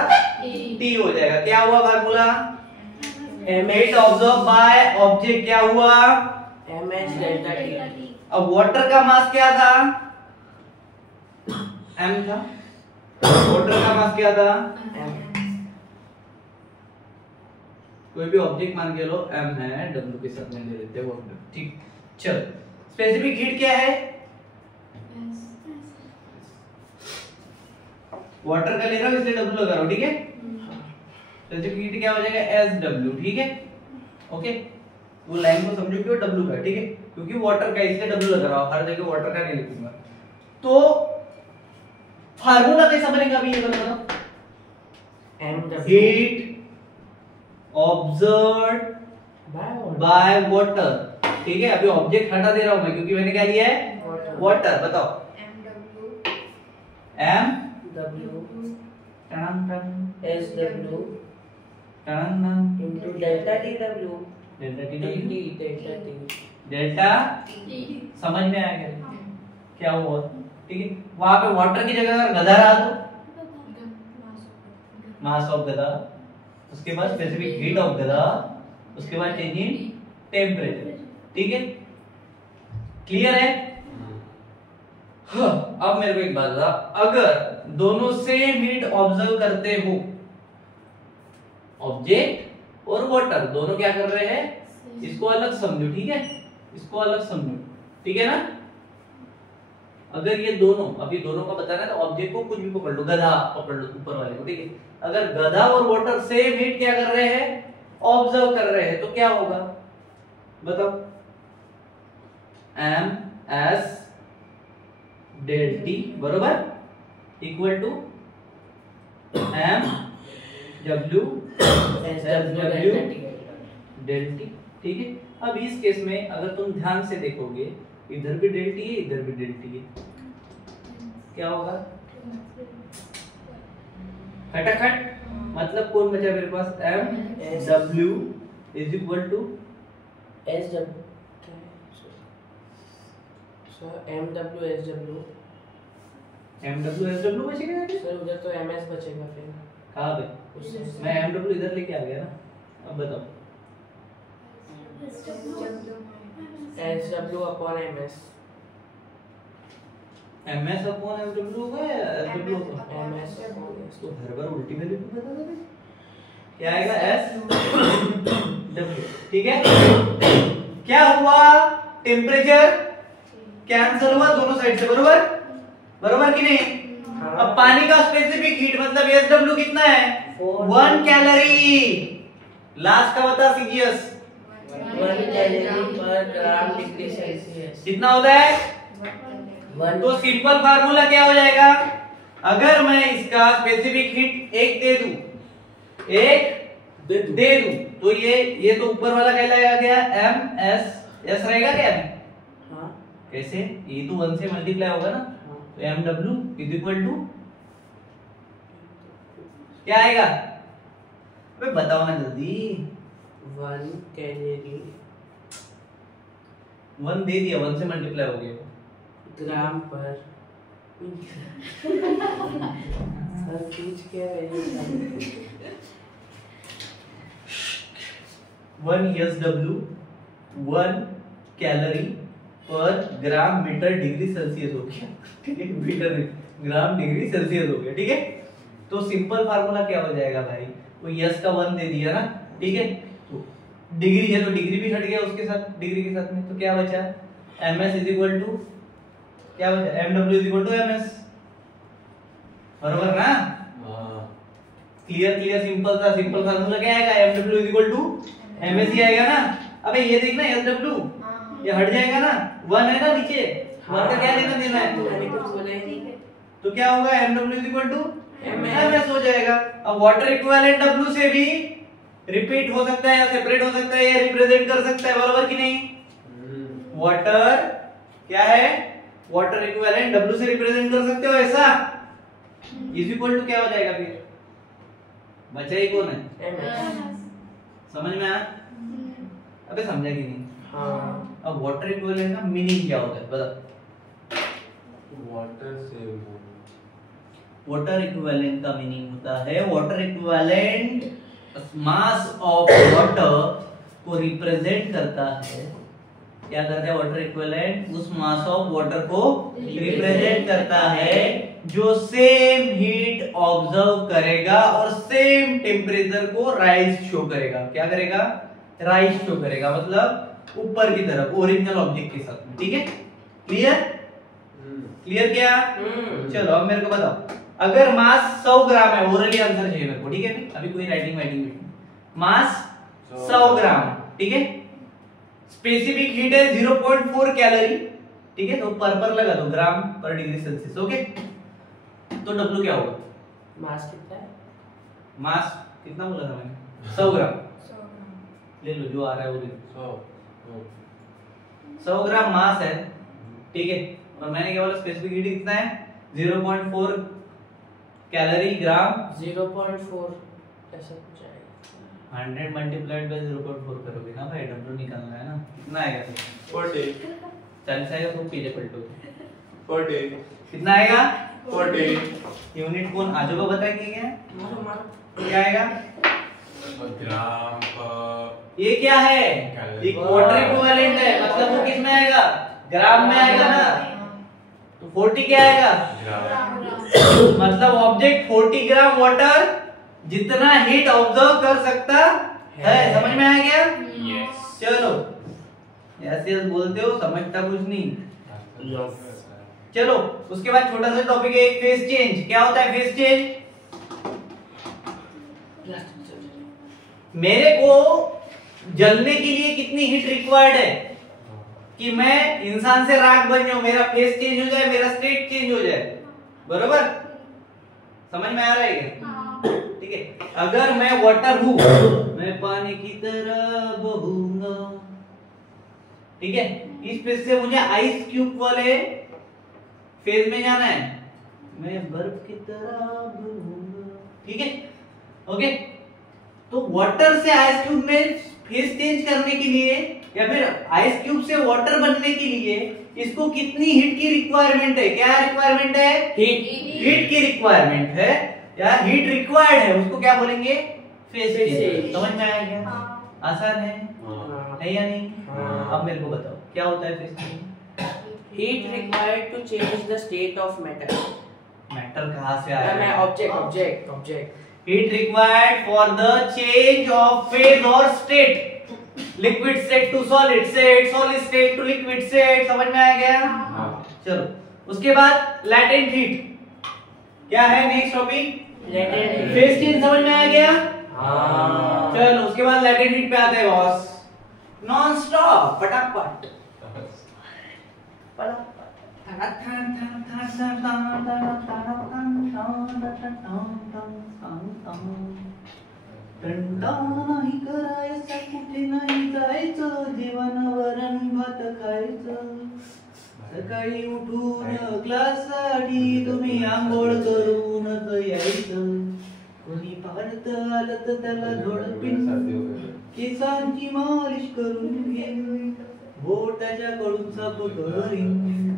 T हो जाएगा। क्या हुआ formula, heat observe by object क्या हुआ, m s डेल्टा T। अब वाटर का मास क्या था, m था, वाटर का मास क्या था, कोई भी ऑब्जेक्ट मान के लो m है, w के साथ में ले लेते हैं वाटर, ठीक। चलो, स्पेसिफिक हीट क्या है, वाटर का ले रहा हूं इसलिए w लगा रहा हूं, ठीक है, स्पेसिफिक हीट क्या हो जाएगा, SW, ठीक है, ओके, वो लाइन को समझो कि वो w का है, ठीक है, क्योंकि वाटर का इसलिए w लगा रहा हूं, हर जगह वाटर का नहीं लिखूंगा। तो फार्मूला कैसा बनेगा अभी ये बताओ, हीट ऑब्जर्व्ड बाय वाटर, ठीक है, अभी ऑब्जेक्ट हटा दे रहा हूं मैं, क्योंकि मैंने क्या लिया है, वाटर, बताओ, m W S SW into delta TW delta समझ में आ गया क्या हुआ, ठीक है। वहां पे वाटर की जगह अगर गधा रहा तो मास ऑफ गधा, उसके बाद स्पेसिफिक हीट ऑफ गधा, उसके बाद चेंज इन टेम्परेचर, ठीक है, क्लियर है? हाँ, अब मेरे को एक बात बता, अगर दोनों सेम हीट ऑब्जर्व करते हो, ऑब्जेक्ट और वाटर दोनों क्या कर रहे हैं, इसको अलग समझो, ठीक है, इसको अलग समझो, ठीक है ना। अगर ये दोनों, अभी दोनों का बताना है, तो ऑब्जेक्ट को कुछ भी पकड़ लो, गधा पकड़ लो ऊपर वाले को, ठीक है, अगर गधा और वाटर सेम हीट क्या कर रहे हैं, ऑब्जर्व कर रहे हैं, तो क्या होगा बताओ, m s डेल टी बरोबर equal to m w SW del T, ठीक है। अब इस केस में अगर तुम ध्यान से देखोगे, इधर भी डेल टी है, इधर भी डेल टी है, क्या होगा, खटाखट, मतलब कौन बचा मेरे पास, m w is equal to SW, MW SW बचेगा सर, उधर तो MS बचेगा फिर, कहाँ पे, मैं MW इधर लेके आ गया ना, अब बताओ, SW upon MS, MS upon MW होगा या SW होगा, MS अपॉन S, तो हर बार उल्टी वैल्यू क्यों बता दे, क्या आएगा SW, ठीक है। क्या हुआ, टेम्परेचर कैंसिल हुआ दोनों साइड से, बरोबर, बरोबर कि नहीं। अब पानी का स्पेसिफिक हीट मतलब SW कितना है, 1 कैलोरी, लास्ट का बता सीजीएस, 1 कैलोरी पर ग्राम डिग्री सेल्सियस, कितना होता है, 1। तो सिंपल फार्मूला क्या हो जाएगा, अगर मैं इसका स्पेसिफिक हीट 1 दे दूं, 1 दे दूं तो ये तो ऊपर वाला कहलाया गया एम एस रहेगा क्या अभी? हाँ कैसे? ये तो 1 से मल्टीप्लाई होगा ना, तो M W is equal to क्या आएगा? अबे बताओ ना जल्दी। 1 कैलोरी 1 दे दिया, 1 से मल्टीप्लाई हो गया ग्राम पर सर पूछ क्या रहे हैं? 1 SW 1 कैलोरी पर ग्राम मीटर डिग्री सेल्सियस हो गया, ठीक है, मीटर ग्राम डिग्री सेल्सियस हो गया, ठीक है। तो सिंपल फार्मूला क्या हो जाएगा भाई? वो यस का 1 दे दिया ना, ठीक है, तो डिग्री है तो डिग्री भी हट गया उसके साथ, डिग्री के साथ में, तो क्या बचा? ms इज इक्वल टू क्या बचा? mw is equal to ms, बराबर ना? क्लियर सिंपल था, सिंपल फार्मूला क्या आएगा? mw is equal to ms ही आएगा ना। अबे ये देखना sw ये हट जाएगा ना, 1 है ना नीचे, 1 का क्या लेना देना है, तो क्या होगा? mw is equal to ms हो जाएगा। अब वाटर इक्विवेलेंट w से भी रिपीट हो सकता है या सेपरेट हो सकता है या रिप्रेजेंट कर सकता है, बराबर कि नहीं? वाटर क्या है? वाटर इक्विवेलेंट w से रिप्रेजेंट कर सकते हो ऐसा, इज इक्वल टू क्या हो जाएगा फिर? बचा ही कौन है? समझ में आया? अबे समझा कि नहीं? हाँ। अब वाटर इक्विवेलेंट का मीनिंग क्या होता है बता? वाटर से वाटर इक्विवेलेंट का मीनिंग होता है, water equivalent mass of water को रिप्रेजेंट करता है। क्या करता है वाटर इक्विवेलेंट? उस मास ऑफ वाटर को रिप्रेजेंट करता है जो सेम हीट ऑब्जर्व करेगा और सेम टेम्परेचर को राइज शो करेगा। क्या करेगा? राइज शो करेगा, मतलब ऊपर की तरफ ओरिजिनल ऑब्जेक्ट के साथ में, ठीक है? क्लियर? क्लियर क्या? चलो अब मेरे को बताओ, अगर मास 100 ग्राम है, ओरली आंसर चाहिए मेरे को, ठीक है? अभी कोई राइटिंग वाइटिंग नहीं, मास 100 ग्राम, ठीक है, स्पेसिफिक हीट है 0.4 कैलोरी, ठीक है, तो पर लगा दो ग्राम पर डिग्री सेल्सियस, ओके। तो W क्या होगा? मास कितना है? मास कितना बोला था मैंने? 100 ग्राम ले लो, जो आ रहा है वो ले लो। 100 ग्राम मास है, ठीक है, और मैंने क्या बोला? स्पेसिफिक हीट कितना है? 0.4 कैलोरी ग्राम। 0.4 ऐसा कुछ आएगा। 100 मल्टीप्लाइड बाय 0.4 करोगे ना भाई, W निकालना है ना, कितना आएगा? 40 40 आएगा तो पीछे पलटो, 40 कितना आएगा? 40 यूनिट कौन आजो को बताएंगे क्या? मारो मारो। क्या आएगा? ग्राम पर ये क्या है? एक वाटर इक्विवेलेंट है, मतलब वो किस में आएगा? ग्राम में आएगा ना, तो 40 क्या आएगा? मतलब ऑब्जेक्ट 40 ग्राम वाटर जितना हीट ऑब्जर्व कर सकता है। समझ में आ गया? यस। चलो ऐसे बोलते हो, समझता कुछ नहीं। चलो उसके बाद छोटा सा टॉपिक है फेज चेंज। क्या होता है फेज चेंज? मेरे को जलने के लिए कितनी हीट रिक्वायर्ड है कि मैं इंसान से राख बन जाऊं, मेरा फेस चेंज हो जाए, मेरा स्टेट चेंज हो जाए, बरोबर? समझ में आ रहा है क्या? ठीक है, अगर मैं वाटर हूं, मैं पानी की तरह बहूंगा, ठीक है, इस फेज से मुझे आइस क्यूब वाले फेज में जाना है, मैं बर्फ की तरह बहूंगा, ठीक है, ओके। तो वाटर से आइस क्यूब में फेज चेंज करने के लिए या फिर आइस क्यूब से वाटर बनने के लिए इसको कितनी हीट की रिक्वायरमेंट है? क्या रिक्वायरमेंट है? हीट की रिक्वायरमेंट है या हीट रिक्वायर्ड है, उसको क्या बोलेंगे? Phase change. समझ में आया क्या? आसान है या नहीं? अब मेरे को बताओ क्या होता है phase change? Heat required to change the state of matter. Matter कहां से आया? मैं object Heat required for the change of phase or state, liquid state to solid state, solid state to liquid state। समझ में आ गया? चलो उसके बाद latent heat क्या है? Next topic phase change. समझ में आ गया? चलो उसके बाद latent heat पे आते हैं बॉस, नॉन स्टॉप फटाफट। कंटाळा नाही करायचा, कुठे नाही जायचं, जेवणावरण भात खायचं. सकाळी उठून क्लाससाठी तुम्ही आंघोळ करूनच यायचं. कोणी पाहत आलं तर त्याला झोडपीन, केसांची मालिश करून घेईन, बोटाच्याकडून साफ करीन.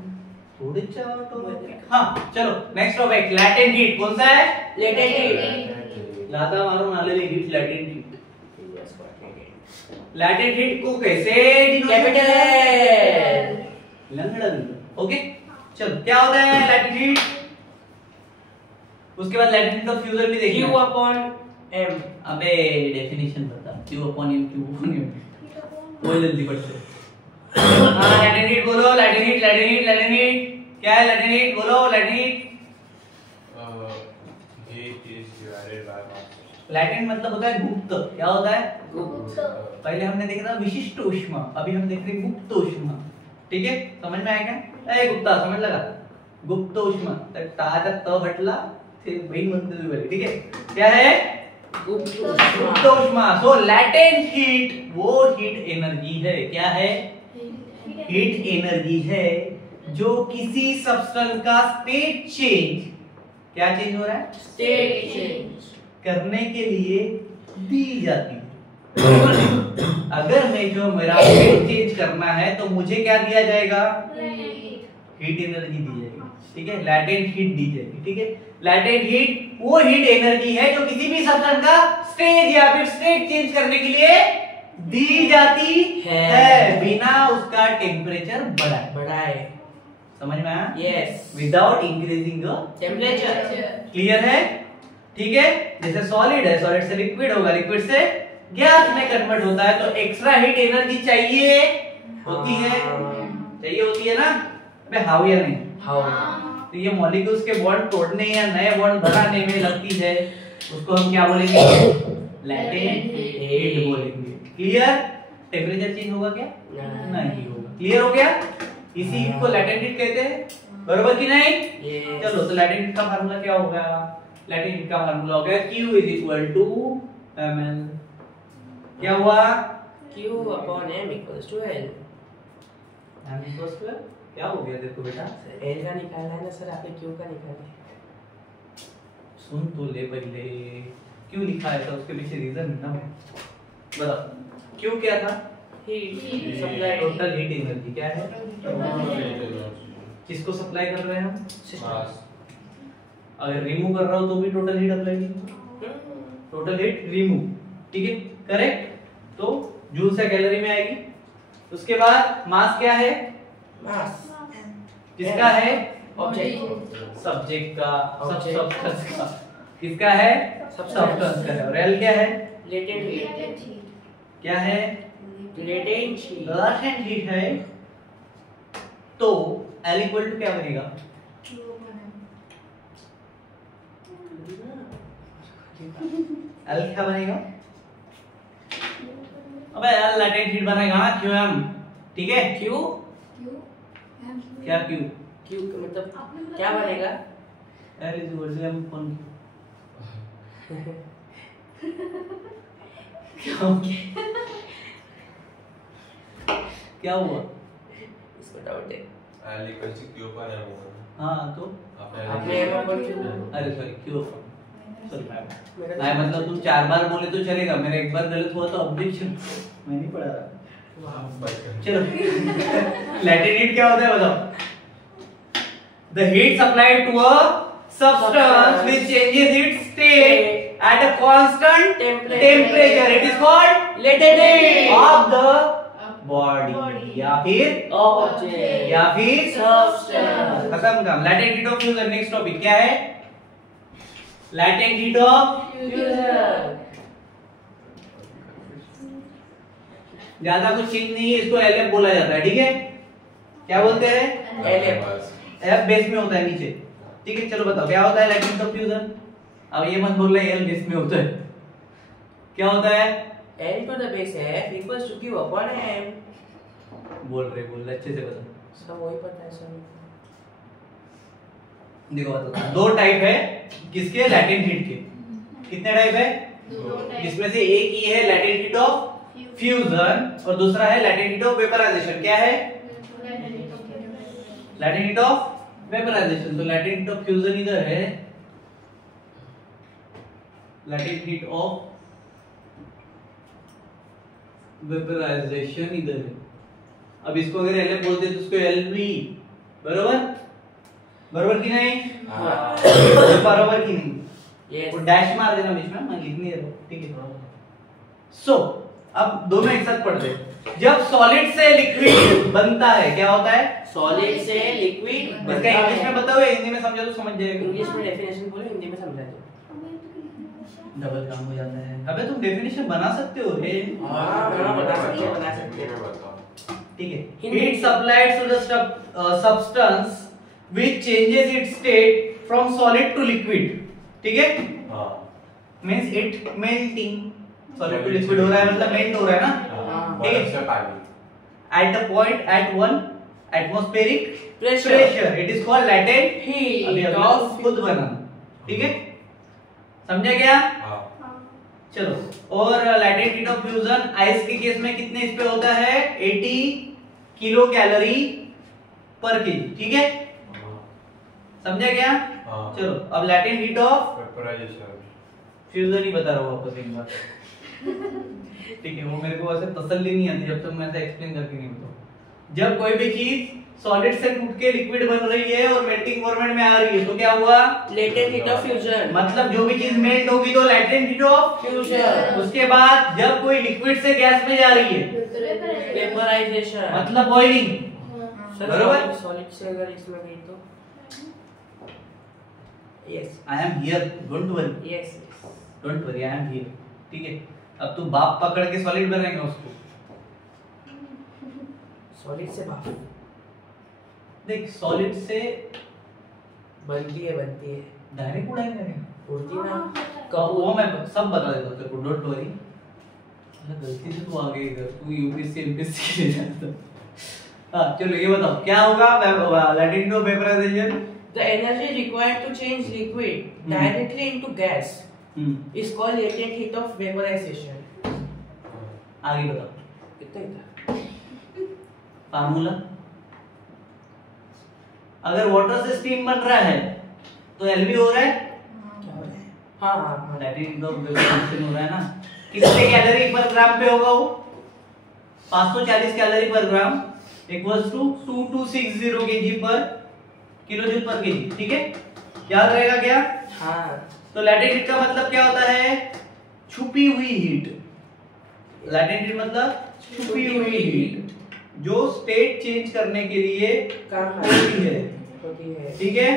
पुढच्या टॉपिक, हाँ चलो नेक्स्ट टॉपिक, लॅटेंट हीट. कौन सा है? Latent heat. लाता मारून आलेले हीट, लॅटेंट हीट. लैटेंट हीट को कैसे कैपिटल एल. लंगड़न. ओके चलो, क्या होता है लैटेंट हीट? उसके बाद लैटेंट हीट का फ्यूजन भी देखिए. Q upon M. अबे डेफिनेशन बता. Q upon M, Q upon M. बोल जल्दी फट से. हाँ लैटेंट हीट बोलो. Latent heat, latent heat, latent heat. क्या है लैटेंट हीट? बोलो latent heat. Heat is divided by mass. Latent मतलब होता है गुप्त. क्या होता है? गुप्त. पहले हमने देखा था विशिष्ट ऊष्मा, अभी हम देख रहे हैं गुप्त ऊष्मा. ठीक है, समझ में आया क्या? ए गुप्ता समझ लगा. गुप्त ऊष्मा तर टाचा त हटला ते बहीण म्हणते तू पहिले. ठीक है, क्या है? गुप्त ऊष्मा. सो लैटेंट हीट वो हीट एनर्जी है. क्या है? हीट एनर्जी है जो किसी सब्सटेंस का स्टेट चेंज, क्या चेंज हो रहा है? स्टेट चेंज करने के लिए दी जाती है. अगर मैं जो मेरा स्टेट चेंज करना है तो मुझे क्या दिया जाएगा? हीट एनर्जी दी जाएगी. ठीक है, लैटेंट हीट दी जाएगी. ठीक है, लैटेंट हीट वो हीट एनर्जी है जो किसी भी सब्सटेंस का स्टेज या फिर स्टेट चेंज करने के लिए दी जाती है बिना उसका टेम्परेचर बढ़ाए. समझ में आया? Yes. Without increasing the temperature. Clear है? ठीक है, जैसे सॉलिड है, सॉलिड से लिक्विड होगा, लिक्विड से गैस में कन्वर्ट होता है, तो एक्स्ट्रा हीट एनर्जी चाहिए होती है. चाहिए होती है ना? बे हाउ या नहीं? हाउ. तो ये मॉलिक्यूल्स के बॉन्ड तोड़ने या नए बॉन्ड बनाने में लगती है, उसको हम क्या बोलेंगे? लैटेंट हीट बोलेंगे. क्लियर? टेम्परेचर चेंज होगा क्या? नहीं होगा. क्लियर हो गया? इसी हीट को लैटेंट हीट कहते हैं, बरोबर कि नहीं? चलो, तो लैटेंट हीट का फार्मूला क्या होगा? लैटेंट हीट का फार्मूला हो गया Q is equal to ml. क्या हुआ? Q upon M equals to L. m equals to क्या हो गया देखो बेटा? L का निकालना है ना सर, आपने Q का निकाला है. सुन तो ले पहले, क्यों लिखा है था उसके पीछे रीजन है ना. बताओ क्यों क्या था? Heat supply. Total heat energy क्या है? किसको सप्लाई कर रहे हैं हम? Mass. अगर रिमूव कर रहा हो तो भी टोटल हीट अप्लाई कीजिए. Total heat remove. ठीक है, करेक्ट. तो जूल से कैलोरी में आएगी. उसके बाद मास क्या है? मास किसका है? ऑब्जेक्ट. सब्जेक्ट का. Object. सब्सटेंस का. किसका है? सब्सटेंस का है. और एल क्या है? Latent heat. क्या है? Latent heat. लाटेंट हीट है. तो एल इक्वल टू क्या बनेगा? एल क्या बनेगा? अबे एल लैटेंट हीट बनेगा ना QM. ठीक है, Q. क्या Q? Q का मतलब क्या बनेगा? L is equal to M upon क्या हुआ? इसको डाउट है. L equals to Q upon M होगा. हाँ तो आपने M upon Q. अरे सॉरी Q upon. सॉरी नहीं, मतलब तुम 4 बार बोले तो चलेगा, मेरा एक बार गलत हुआ तो ऑब्जेक्शन. मैं नहीं पढ़ा रहा. चलो लैटेंट हीट क्या होता है बताओ? The heat supplied to a substance which changes its state at a constant temperature. It is called latent heat of the body या फिर object या फिर substance. खत्म काम. latent heat of fusion. Next topic क्या है? latent heat of fusion. ज्यादा कुछ चीज नहीं है, इसको LF बोला जाता है. ठीक है, क्या बोलते हैं? LF. F बेस में होता है नीचे. ठीक है, चलो बताओ क्या होता है लैटेंट ऑफ फ्यूजन? अब ये मत बोल रहे L बेस में होता है. क्या होता है? L to the base F equals to Q upon M. बोल रहे अच्छे से बताओ. सब वही पता है सर. देखो बताओ, दो टाइप है किसके? लैटेंट हीट के. कितने टाइप है? इसमें से एक ये है लैटेंट हीट ऑफ फ्यूजन और दूसरा है लैटेंट हीट ऑफ वेपराइजेशन। क्या है? Latent heat of vaporization. तो लैटेंट हीट ऑफ फ्यूजन इधर है, लैटेंट हीट ऑफ वेपराइजेशन इधर है। अब इसको अगर LF बोलते तो उसको LV, बरोबर? बरोबर की नहीं? बरोबर की नहीं? Yes. वो डैश मार देना बीच में, मैं लिख नहीं रहा, ठीक है? सो अब दोनों एक साथ पढ़ते हैं। जब सॉलिड से लिक्विड बनता है क्या होता है? सॉलिड से लिक्विड इसका इंग्लिश में बताओ या हिंदी में समझा तो समझ जाएगा। इंग्लिश में डेफिनेशन बोलो, हिंदी में समझा दो। डबल काम हो जाता है। अबे तुम डेफिनेशन बना सकते हो रे। हां बता सकते हो, बना सकते मैं हो। बताओ। ठीक है। Heat supplied to the substance which changes its state from solid to liquid. ठीक है? हां। Means it melting, solid to liquid हो रहा है मतलब मेल्ट हो रहा है ना। हां। ठीक है। बर्फ से पानी। At a point at 1 atmospheric Pressure. Pressure it is called latent heat अभी ऑफ खुद बना। ठीक है? समझा क्या? हां। चलो, और latent heat of fusion ice के केस में कितने इस पे होता है? 80 किलो कैलोरी पर केजी। ठीक है? समझा क्या? हां। चलो, अब latent heat of vaporisation. Fusion ही बता रहा हूँ वापस एक बार। ठीक है, वो मेरे को वैसे तसल्ली नहीं आती जब तक मैं ऐसा एक्सप्लेन करके नहीं बताऊं। जब कोई भी चीज सॉलिड से टूट के लिक्विड बन रही है और मेल्टिंग मोमेंट में आ रही है तो क्या हुआ? Latent heat of fusion. मतलब जो भी चीज मेल्ट होगी तो लैटेंट हीट ऑफ फ्यूजन। उसके बाद जब कोई लिक्विड से गैस में जा रही है वेपराइजेशन मतलब बॉइलिंग। बरोबर? सॉलिड से अगर इसमें गई तो yes I am here, don't worry, yes don't worry, I am here. ठीक है? अब तू बाप पकड़ के सॉलिड बनाएगा उसको। सॉलिड से भाप देख, सॉलिड से बनती है डायरेक्ट उड़ाएगा क्या? उड़ती ना वो मैं सब बता देता हूँ तेरे को, डोंट वरी। गलती से तू आ गई इधर, तू यूपीएससी एमपीएससी के लिए जाता। हां चलो ये बताओ क्या होगा latent heat of vaporization? The energy required to change liquid directly into gas is called latent heat of vaporization. आगे बताओ कितना ही था? फार्मूला। अगर वाटर से स्टीम बन रहा है तो एलवी हो रहा है। क्या हो रहा है? हाँ लैटेंट हीट ऑफ वेपराइजेशन हो रहा है ना। कितने कैलोरी पर ग्राम पे होगा वो? 540 कैलोरी पर ग्राम इक्वल्स टू 2260 kg पर किलोजूल पर केजी। ठीक है? याद रहेगा क्या? हाँ। तो लैटेंट हीट का मतलब क्या होता है? छुपी हुई हीट। लैटेंट हीट मतलब छुपी हुई हीट जो स्टेट चेंज करने के लिए काम होती है। ठीक है?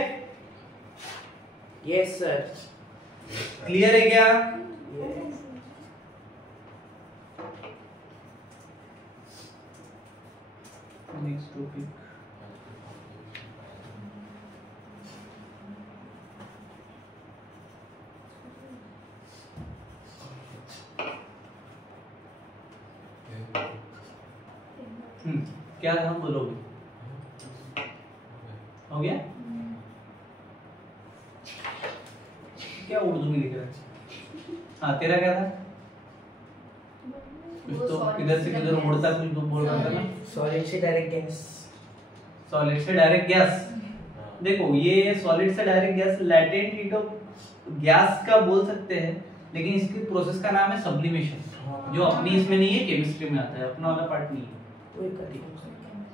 Yes sir. क्लियर है क्या? नेक्स्ट टॉपिक क्या था बोलोगे? हो गया? क्या उर्दू में लिख रहा है? हाँ तेरा क्या था? कुछ तो किधर से किधर उड़ता कुछ तो बोल रहा था ना? सॉलिड से डायरेक्ट गैस। सॉलिड से डायरेक्ट गैस। देखो ये सॉलिड से direct gas latent heat of gas का बोल सकते हैं, लेकिन इसकी प्रोसेस का नाम है सब्लिमेशन, जो अपनी इसमें नहीं है, केमिस्ट्री में आता है, अपना वाला पार्ट नहीं है।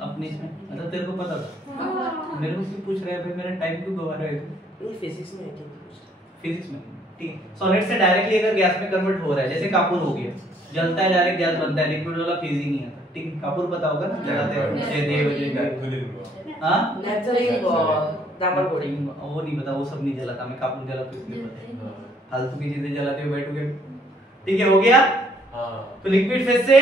अपने इसमें मतलब तेरे को पता था? मेरे को क्यों पूछ रहा है भाई, मेरा टाइम क्यों गवा रहा है तू? ये फिजिक्स में है। फिजिक्स में ठीक है। सॉलिड से डायरेक्टली अगर गैस में कन्वर्ट हो रहा है, जैसे कापूर हो गया, जलता है डायरेक्ट गैस बनता है, लिक्विड वाला फेज ही नहीं आता। ठीक है? कापूर पता होगा ना, जलाते हैं देव। हां नेचुरल डाबल बॉडी वो नहीं पता, वो सब नहीं जलाता, मैं कापूर जला तो इसलिए पता है। फालतू की चीजें जलाते हो बैठोगे। ठीक है? हो गया? हां। तो लिक्विड फेज से,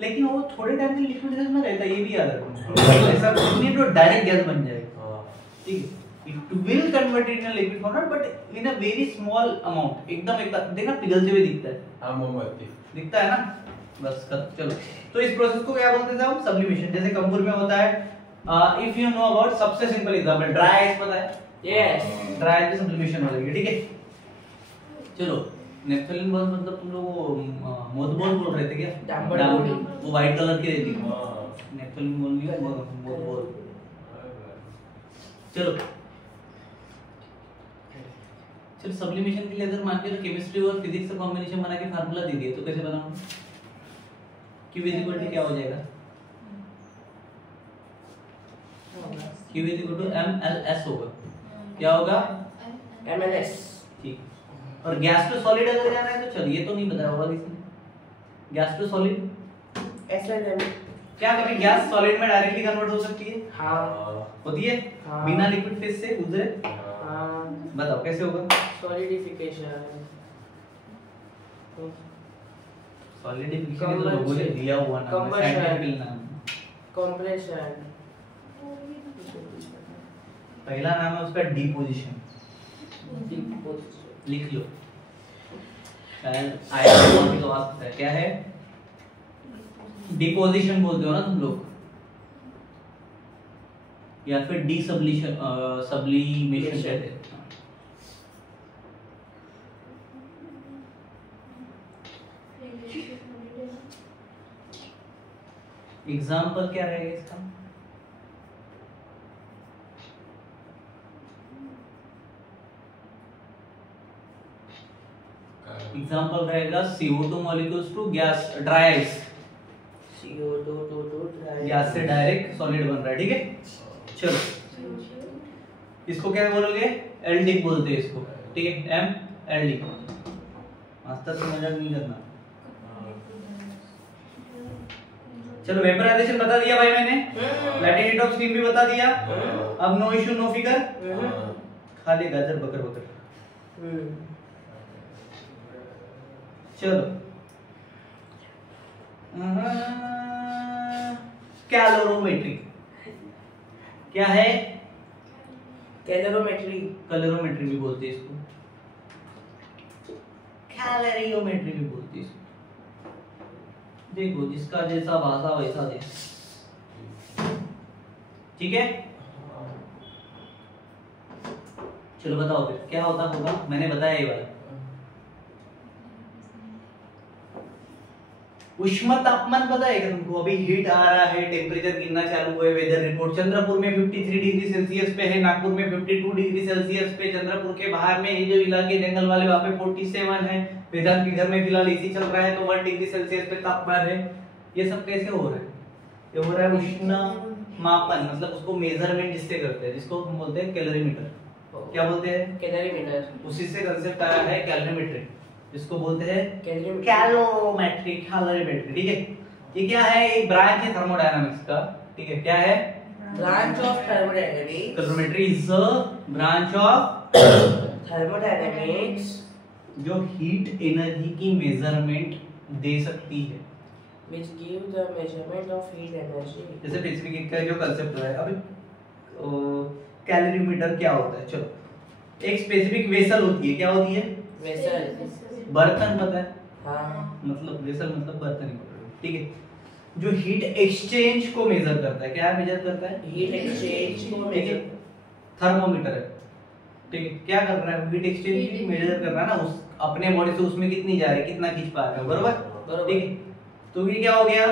लेकिन वो थोड़े टाइम के लिक्विड फेज में रहता है, ये भी याद रखना। ऐसा कुछ नहीं तो डायरेक्ट गैस बन जाएगा। हां ठीक है? It will convert it in a liquid format, but in a very small amount. एकदम देखना पिघलते हुए दिखता है। हाँ मोमबत्ती दिखता है ना? बस कर चलो। तो इस प्रोसेस को क्या बोलते थे हम? सब्लिमेशन। जैसे कंपूर में होता है, इफ यू नो अबाउट सबसे सिंपल एग्जांपल ड्राई आइस, पता है? यस। ड्राई आइस में सब्लिमेशन हो जाएगी। ठीक है? चलो नेफ्थलीन बॉल मतलब तुम लोग वो मोथबॉल बोल रहे थे क्या? डांबर डांबर, बॉल। वो वाइट कलर की रहती है। हाँ। नेफ्थलीन बोल नहीं है, मोथबॉल। चलो सब्लिमेशन के लिए अगर मान के केमिस्ट्री और फिजिक्स का कॉम्बिनेशन बना के फार्मूला दे दिए तो कैसे बनाऊंगा? Q इक्वल टू क्या हो जाएगा? Q इक्वल टू mLs होगा। क्या होगा? MLS। ठीक। और गैस टू सॉलिड अगर जाना है तो चलिए, तो नहीं बताया होगा किसी ने। Gas to solid SNM। क्या कभी गैस सॉलिड में डायरेक्टली कन्वर्ट हो सकती है? हाँ होती है? हाँ। बिना लिक्विड फेज से गुजरे? हाँ। बताओ कैसे होगा? सॉलिडिफिकेशन। सॉलिडिफिकेशन तो लोगों ने दिया हुआ नाम है, साइंटिफिक नाम। कंप्रेशन। पहला नाम है उसका डिपोजिशन। लिख लो। शायद आया तो आ सकता है। क्या है? डिपोजिशन बोलते हो ना तुम लोग, या फिर डीसब्लिशन सब्लिमेशन कहते हैं। एग्जाम्पल क्या रहेगा इसका? एग्जाम्पल रहेगा CO2 molecules to gas dry ice. CO2 to dry। Gas से डायरेक्ट सॉलिड बन रहा है, ठीक है। चलो इसको क्या बोलोगे? एल्डिक बोलते हैं इसको, ठीक है। M एल्डिक। मास्टर से मजाक नहीं करना। चलो वेपराइजेशन बता दिया भाई मैंने, लैटिट्यूड ऑफ स्टीम भी बता दिया। अब नो इशू नो फिगर, खा ले गाजर बकर बकर। चलो कैलोरीमेट्री क्या है? कैलोरीमेट्री। कैलोरीमेट्री भी बोलते हैं इसको, कैलोरीमेट्री भी बोलते हैं इसको। देखो जिसका जैसा भाषा वैसा दे, ठीक है। चलो बताओ फिर क्या होता होगा? मैंने बताया ये वाला उष्मा तापमान पता है क्या तुमको? अभी हीट आ रहा है, टेम्परेचर गिरना चालू है। वेदर रिपोर्ट चंद्रपुर में 53 डिग्री सेल्सियस पे है, नागपुर में 52 डिग्री सेल्सियस पे, चंद्रपुर के बाहर में ये जो इलाके जंगल वाले वहां पे 47 है। वेदांत के घर में फिलहाल एसी चल रहा है तो 1 डिग्री सेल्सियस पे तापमान है। ये सब कैसे हो रहा है? ये हो रहा है उष्ण मापन, मतलब उसको मेजरमेंट जिससे करते हैं, जिसको हम बोलते हैं कैलोरीमीटर। क्या बोलते हैं? कैलोरीमीटर। उसी से कंसेप्ट आया है कैलोरीमेट्री, जिसको बोलते हैं कैलोरीमेट्री। कैलोरीमेट्री, कैलोरीमेट्री, ठीक है। ये क्या है? एक ब्रांच है थर्मोडायनामिक्स का, ठीक है। क्या है? Branch of thermodynamics. Calorimetry is a branch of thermodynamics जो हीट एनर्जी की मेजरमेंट दे सकती है, which give the measurement of heat energy। जैसे स्पेसिफिक हीट का जो कंसेप्ट है। अभी कैलोरीमीटर क्या होता है? चलो एक स्पेसिफिक वेसल होती है। क्या होती है? वेसल। बर्तन पता है? हाँ। मतलब वेसल मतलब बर्तन ही, ठीक है। जो हीट एक्सचेंज को मेजर करता है। क्या मेजर करता है? हीट एक्सचेंज को ठीक है। थर्मोमीटर है, ठीक है। क्या कर रहा है? हीट एक्सचेंज की मेजर कर रहा है ना, उस अपने बॉडी से उसमें कितनी जा रही है, कितना खींच पा रहे हो, बरोबर? ठीक है। तो ये क्या हो गया?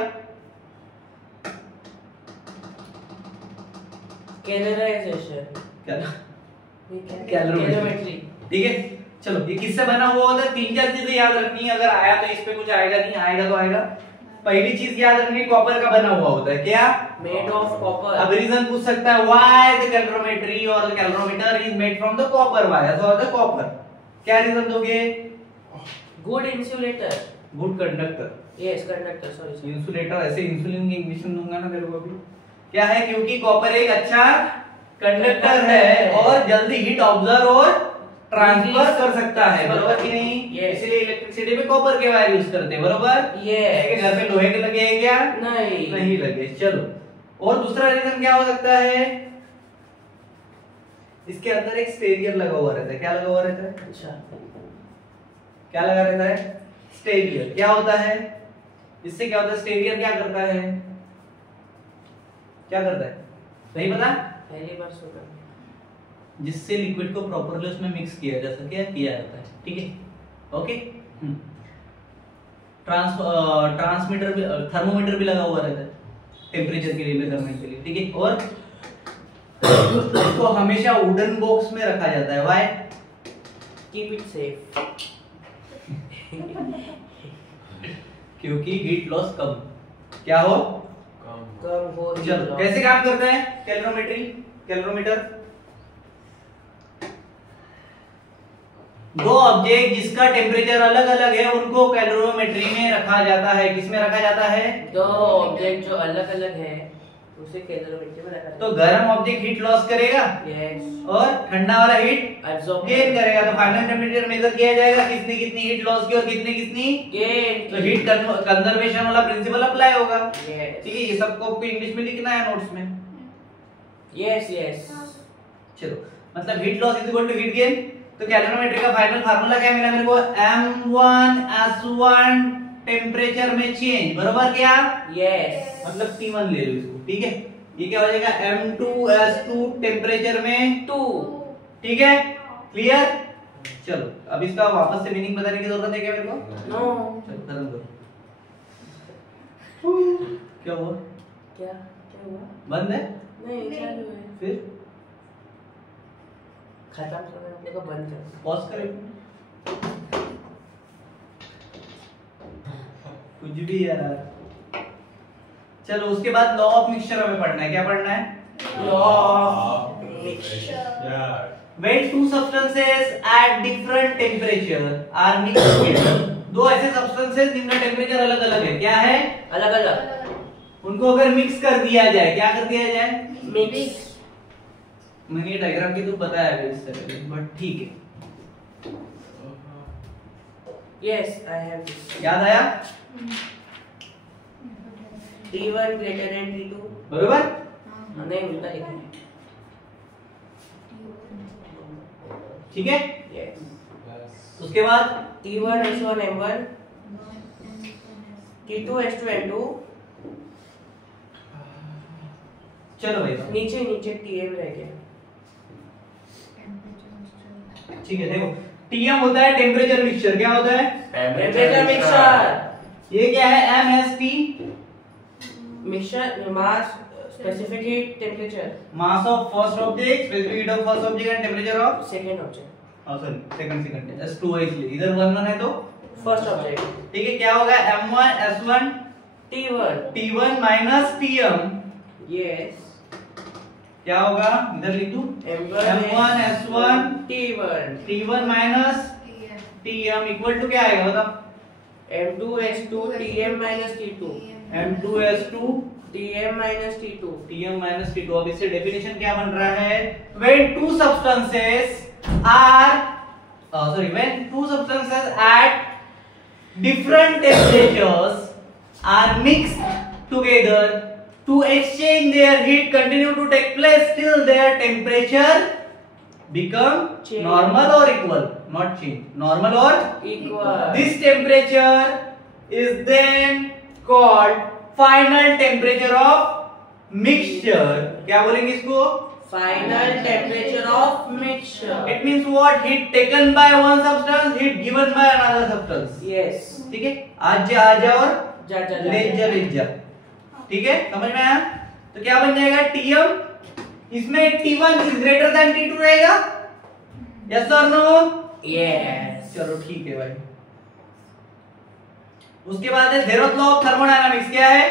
कैलोराइजेशन। कैलोरीमेट्री, ठीक है। चलो ये किससे बना हुआ होता है? 3-4 चीजें याद रखनी है। अगर आया तो इस पे कुछ आएगा नहीं, आएगा तो आएगा। पहली चीज याद रखनी, कॉपर का बना हुआ होता है। क्या? Made of copper. अब रीजन पूछ सकता है व्हाई द कैलोरीमेट्री और the calorimeter is made from the copper, why so the copper. क्या रीजन दोगे? Good insulator. Good conductor. Yes conductor, sorry. Insulator, ऐसे इंसुलिन की इंग्लिश में दूंगा ना तेरे को अभी। क्या है? क्योंकि कॉपर एक अच्छा कंडक्टर है और जल्दी हीट ऑब्जर्व और ट्रांसफर कर सकता है, बरोबर कि नहीं? इसलिए इलेक्ट्रिसिटी में कॉपर के वायर यूज करते हैं, बरोबर? यस। घर पे लोहे के लगे हैं क्या? नहीं लगे। चलो और दूसरा रीजन क्या हो सकता है? इसके अंदर एक स्टेरियर लगा हुआ रहता है। क्या लगा हुआ रहता है? अच्छा। क्या लगा रहता है? स्टेरियर। क्या होता है इससे? क्या होता है? स्टेरियर क्या करता है? क्या करता है? नहीं पता? पहली बार सुना। जिससे लिक्विड को प्रॉपर्ली उसमें मिक्स किया जा सके, किया जाता है, ठीक है। ओके ट्रांसमीटर भी, थर्मोमीटर भी लगा हुआ रहता है टेम्परेचर के लिए मेजरमेंट के लिए, ठीक है। और इसको हमेशा वुडन बॉक्स में रखा जाता है। व्हाई? Keep it safe. क्योंकि हीट लॉस कम क्या हो, कम हो। चलो कैसे काम करता है कैलोरीमीटर? दो ऑब्जेक्ट जिसका टेम्परेचर अलग अलग है उनको कैलोरीमेट्री में रखा जाता है। किसमें रखा जाता है? दो ऑब्जेक्ट जो अलग अलग है उसे कैलोरीमेट्री में रखा जाता है। तो गर्म ऑब्जेक्ट हीट लॉस करेगा, यस, और ठंडा वाला हीट एब्जॉर्ब गेन करेगा। तो फाइनल टेम्परेचर मेजर किया जाएगा कितनी कितनी हीट लॉस की और कितनी कितनी गेन। तो हीट कंजर्वेशन वाला प्रिंसिपल अप्लाई होगा। यस, ठीक है, ये सबको आपको इंग्लिश में लिखना है नोट्स में। Yes yes. चलो, मतलब heat loss is equal to heat gain. तो कैलोरीमेट्री का फाइनल फार्मूला क्या मिला मेरे को? M1S1 टेम्परेचर में चेंज, बरोबर क्या? यस, मतलब T1 ले लो इसको, ठीक है। ये क्या हो जाएगा? M2S2 टेम्परेचर में 2, ठीक है, क्लियर। चलो अब इसका वापस से मीनिंग बताने की जरूरत है क्या मेरे को? नो। चलो खत्म करो। क्या हुआ? क्या हुआ? बंद है? नहीं, चालू है। फिर खत्म करना है तो बंद कर। पॉज करें, कुछ भी यार। चलो उसके बाद लॉ ऑफ मिक्सचर हमें पढ़ना है। क्या पढ़ना है? Law of mixture. When two substances at different temperature are mixed together, दो ऐसे substances जिनका टेम्परेचर अलग अलग है, क्या है? अलग अलग। उनको अगर मिक्स कर दिया जाए, क्या कर दिया जाए? मिक्स। मैंने ये डायग्राम की तो बताया है इस तरह, बट ठीक है। Yes, I have this. याद आया? T1 greater than T2. बरोबर? नहीं उल्टा लिखा है। ठीक है। Yes. उसके बाद T1 S1 M1, T2 S2 M2, चलो भाई नीचे TM रह गया। ठीक है, देखो टीएम होता है टेम्परेचर मिक्सचर। क्या होता है? Temperature mixture. ये क्या है? MST mixture mass specific heat temperature. Mass of first object, specific heat of first object and temperature of second object. Sorry second S2 है इसलिए इधर 1 1 है तो फर्स्ट ऑब्जेक्ट। ठीक है। क्या होगा? M1 S1 T1 minus TM। Yes. क्या होगा? इधर लिख दूं M1 S1 T1 minus TM equal to क्या आएगा बताओ? M2 S2 TM minus T2 M2 S2 TM minus T2 TM minus T2। अब इससे डेफिनेशन क्या बन रहा है? When two substances at different temperatures are mixed together to exchange their heat continue to take place till their temperature become change. normal or equal, not change, normal or equal. This temperature is then called final temperature of mixture। क्या बोलेंगे इसको? Final temperature of mixture. It means what? Heat taken by one substance, heat given by another substance। Yes. ठीक है, आज जा और जा ले जा। ठीक है, समझ में आया? तो क्या बन जाएगा? TM, इसमें T1 is greater than T2 रहेगा। Yes or no? Yes. चलो ठीक है भाई। उसके बाद है zeroth law of thermodynamics। क्या है?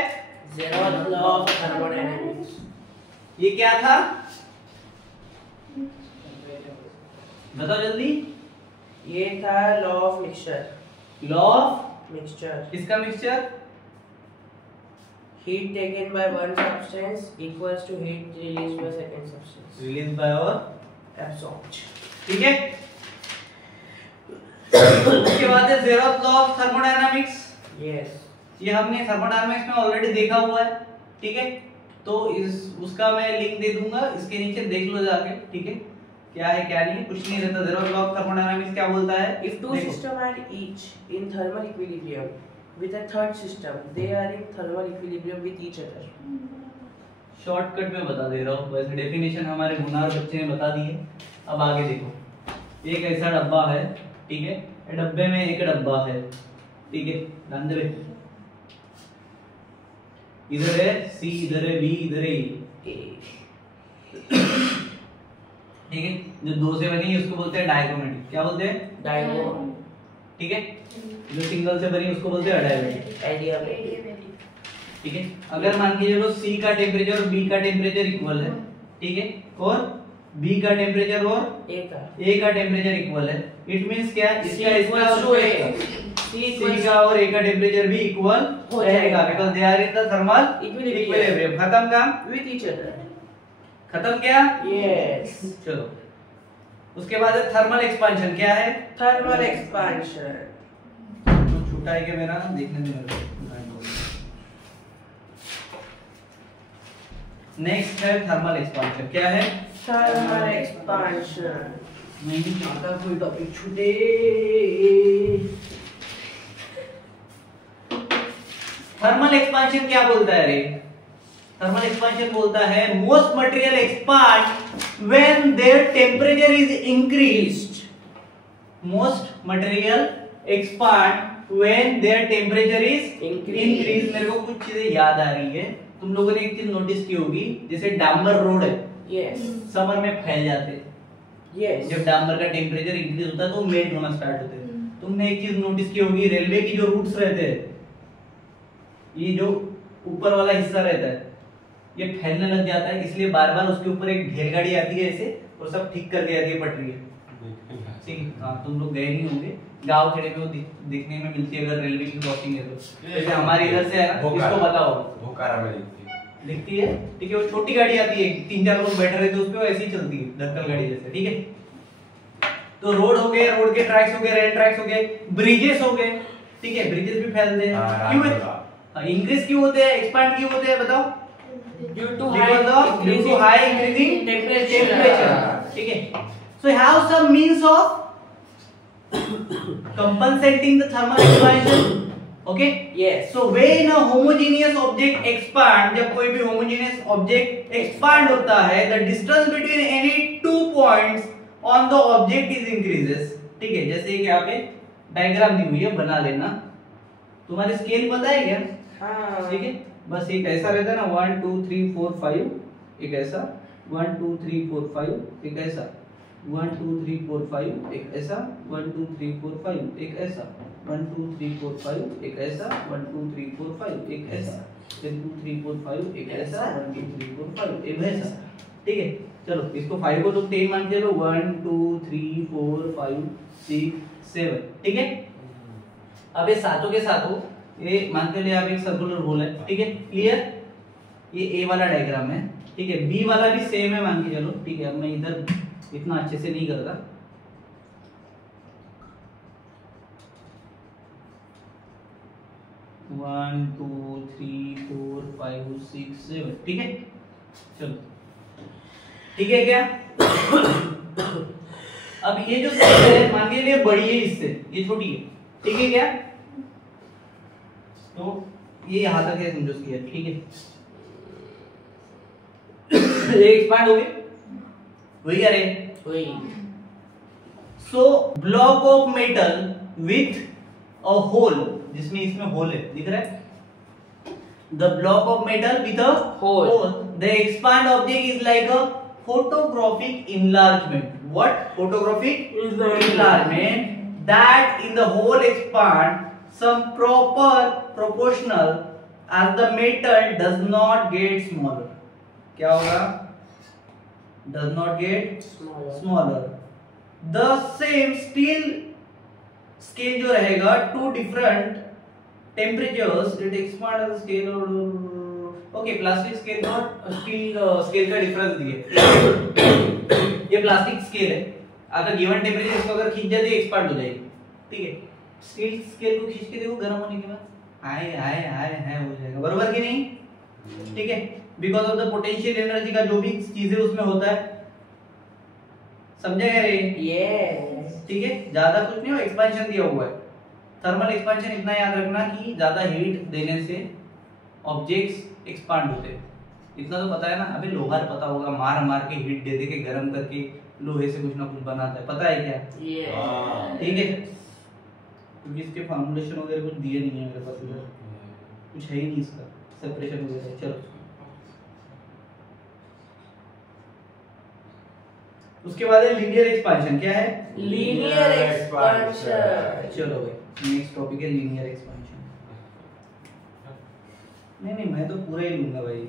Zeroth law of thermodynamics। ये क्या था? बताओ जल्दी। ये था law of mixture। Law of Mixture। किसका mixture? Heat taken by one substance equals to heat released by second substance। Release by और Absorbed। ठीक है। उसके बाद है zeroth law of thermodynamics। Yes। ये हमने थर्मोडायनामिक्स में ऑलरेडी देखा हुआ है, ठीक है। तो उसका मैं लिंक दे दूंगा, इसके नीचे देख लो जाके, ठीक है, क्या है क्या नहीं, कुछ नहीं रहता। zeroth law of thermodynamics क्या बोलता है? If two systems are each in thermal equilibrium with a third system, they are in thermal equilibrium with each other। Shortcut में बता दे रहा हूँ, वैसे डेफिनेशन हमारे हुनार बच्चे ने बता दी है। अब आगे देखो, एक ऐसा डब्बा है, ठीक है, ये डब्बे में एक डब्बा है, ठीक है, ध्यान दे। इधर है C, इधर है B, इधर है A, ठीक है। जो दो से बनी है उसको बोलते हैं डायगोनैलिक। क्या बोलते हैं? डायगोनल। ठीक है। जो सिंगल से बनी उसको बोलते हैं अडायबैटिक। एडियाबैटिक। ठीक है। अगर मान के चलो C का टेम्परेचर और B का टेम्परेचर इक्वल है, ठीक है, और B का टेम्परेचर और A का टेम्परेचर इक्वल है, इट मींस क्या? इसका इक्वल टू A, C का और A का टेम्परेचर भी इक्वल हो जाएगा, because they are in the thermal equilibrium. खत्म काम विद ईच अदर। खत्म क्या? यस। चलो उसके बाद थर्मल एक्सपेंशन। क्या है? Thermal expansion. तो छोटा है क्या मेरा? देखने दे मेरे को। नेक्स्ट है थर्मल एक्सपेंशन। क्या है? Thermal expansion. नहीं चाहता कोई टॉपिक छूटे। थर्मल एक्सपेंशन क्या बोलता है रे? थर्मल एक्सपेंशन बोलता है most material expand when their temperature is increased. Most material expand when their temperature is increase. मेरे को कुछ चीजें याद आ रही है। तुम लोगों ने एक चीज नोटिस की होगी, जैसे डांबर रोड है, यस, समर में फैल जाते हैं। यस, जब डांबर का टेम्परेचर इंक्रीज होता है तो मेल्ट होना स्टार्ट होते हैं। तुमने एक चीज नोटिस की होगी, रेलवे की जो रूट्स रहते हैं, ये जो ऊपर वाला हिस्सा रहता है ये फैलने लग जाता है, इसलिए बार बार उसके ऊपर एक ढेर गाड़ी आती है ऐसे और सब ठीक करके आती है पटरी है। ठीक है, हाँ तुम लोग गए नहीं होंगे, गांव खेड़े में वो दिखने में मिलती है अगर रेलवे की क्रॉसिंग है तो। जैसे हमारे इधर से है ना, इसको पता होगा, भोकारा में दिखती है। ठीक है, वो छोटी गाड़ी आती है, 3-4 लोग बैठे रहते हैं उस पे, वो ऐसी चलती है धक्कल गाड़ी जैसे। ठीक है, तो रोड हो गए, रोड के ट्रैक्स हो गए, रेल ट्रैक्स हो गए, ब्रिजेस हो गए। ठीक है, ब्रिजेस भी फैलते हैं। क्यों है? इंक्रीज क्यों होते हैं, एक्सपांड क्यों होते हैं बताओ? due to high increasing temperature. ठीक है, so have some means of compensating the thermal expansion. Okay, yes, so when a homogeneous object expand, जब कोई भी homogeneous object expand होता है, the distance between any two points on the object is increases. ठीक है, जैसे कि यहाँ पे डायग्राम दी हुई है, बना लेना। तुम्हारे स्केल पता है क्या? हाँ, ठीक है, बस एक ऐसा रहता है ना, 1 2 3 4 5, एक ऐसा 1 2 3 4 5, एक ऐसा 1 2 3 4 5, एक ऐसा 1 2 3 4 5, एक ऐसा 1 2 3 4 5, एक ऐसा 1 2 3 4 5, एक ऐसा 1 2 3 4 5, एक ऐसा 1 2 3 4 5, एक ऐसा। ठीक है, चलो इसको 5 को तुम 10 मान के चलो, 1 2 3 4 5 6 7। ठीक है, अब ये सातों के सातों ये मान के लिए आप एक सर्कुलर होल है। ठीक है, क्लियर? ये ए वाला डायग्राम है। ठीक है, बी वाला भी सेम है मान के चलो। ठीक है, अब मैं इधर इतना अच्छे से नहीं कर रहा। One two three four 5 6 7। ठीक है, चलो ठीक है क्या? अब ये जो स्केल है मान के लिए बड़ी है इससे, ये छोटी है। ठीक है क्या? तो ये यहां तक है, समझो स्केल। ठीक है, ये एक्सपांड हो गई, वही क्या रे? वही। So block of metal with a hole, जिसमें इसमें होल है, दिख रहा है? The block of metal with a hole, the expand object is like a photographic enlargement. What? Photographic enlargement that in the whole expand some proper proportional as the metal does not get smaller. क्या होगा? Does not get smaller. The same scale जो रहेगा, two different temperatures it expand as a scale or okay, plastic scale और स्टील स्केल का डिफरेंस दिए। ये प्लास्टिक स्केल है, अगर गिवन टेम्परेचर इसको अगर खींच जाए तो एक्सपांड हो जाएगी। ठीक है, स्टील स्केल को खींच के देखो गर्म होने के बाद हाय हाय हाय हाय हो जाएगा, बरोबर कि नहीं? ठीक है, because of the potential energy का जो भी चीजें उसमें होता है, समझे क्या रे? यस। ठीक है, ज्यादा कुछ नहीं हो, एक्सपेंशन दिया हुआ है। थर्मल एक्सपेंशन इतना याद रखना कि ज्यादा हीट देने से ऑब्जेक्ट्स एक्सपांड होते हैं, इतना तो पता है ना। अबे लोहार पता होगा, मार मार के हीट दे दे के गर्म करके लोहे से कुछ ना कुछ बनाता है, पता है क्या? यस। ठीक है, क्योंकि इसके फॉर्मूलेशन वगैरह कुछ दिए नहीं है मेरे पास, इधर कुछ है ही नहीं इसका सेपरेशन वगैरह। चलो उसके बाद है लीनियर एक्सपांशन। क्या है? Linear expansion. चलो भाई नेक्स्ट टॉपिक है लीनियर एक्सपांशन। नहीं मैं तो पूरा ही लूंगा भाई,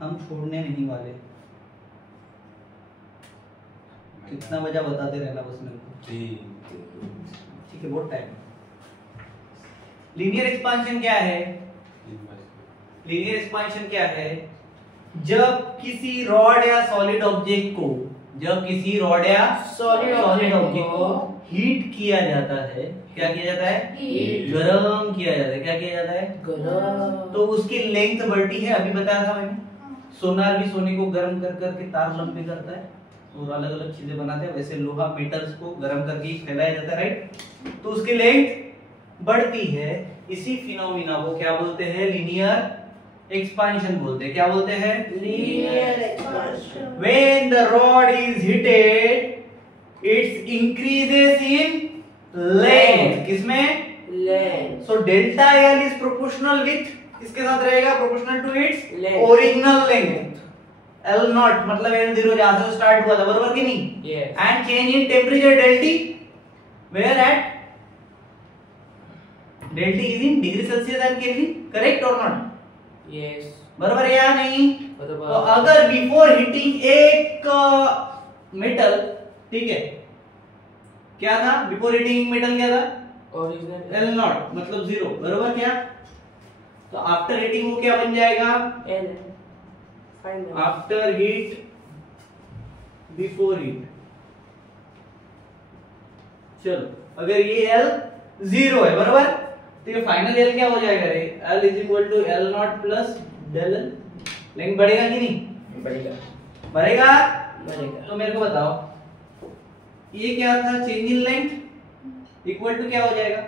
हम छोड़ने नहीं वाले। कितना बजा बताते रहना बस मेरे को। ठीक है बहुत टाइम। लीनियर एक्सपांशन क्या है? लीनियर एक्सपांशन क्या है? जब किसी रॉड या सॉलिड ऑब्जेक्ट को, जब किसी रॉड या सॉलिड ऑब्जेक्ट को हीट किया जाता है, क्या किया जाता है? गरम किया जाता है। क्या किया जाता है? गरम। तो उसकी लेंथ बढ़ती है। अभी बताया था मैंने, सोनार भी सोने को गर्म कर करके तार लंबे करता है और अलग अलग चीजें बनाते हैं, वैसे लोहा मेटल्स को गर्म करके फैलाया जाता है, राइट? तो उसकी लेंथ बढ़ती है। इसी फिनोमिना को क्या बोलते हैं? लीनियर एक्सपांशन बोलते हैं। क्या बोलते हैं? Linear expansion. When the rod is heated, it increases in length. किसमें? Length. So delta L is proportional with, किसके साथ रहेगा? Proportional to its Length. original length. L naught मतलब L0 जहाँ से स्टार्ट हुआ था, बरोबर कि नहीं? Yes. And change in temperature del T, where at del T is in degree Celsius and Kelvin, correct or not? Yes. बरोबर है या नहीं? बराबर। तो अगर बिफोर हीटिंग एक मेटल, ठीक है, क्या था? बिफोर हीटिंग मेटल क्या था? ओरिजिनल L नॉट मतलब 0, बरोबर क्या? तो आफ्टर हीटिंग वो क्या बन जाएगा? L final. After heat before heat. चलो अगर ये L 0 है, बरोबर, तो ये फाइनल L क्या हो जाएगा रे? L is equal to L naught plus del L। लेकिन बढ़ेगा कि नहीं? बढ़ेगा। बढ़ेगा। बढ़ेगा। तो मेरे को बताओ ये क्या था? Change in length equal to क्या हो जाएगा?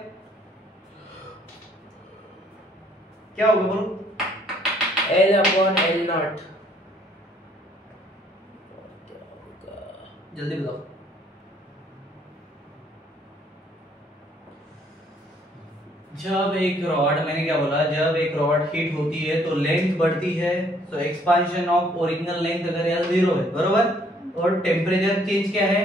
क्या होगा बोलो? L upon L naught. जल्दी बताओ। जब एक रॉड, मैंने क्या बोला? जब एक रॉड हीट होती है तो लेंथ बढ़ती है। तो एक्सपांशन ऑफ ओरिजिनल लेंथ अगर L 0 है, बरोबर, और टेम्परेचर चेंज क्या है?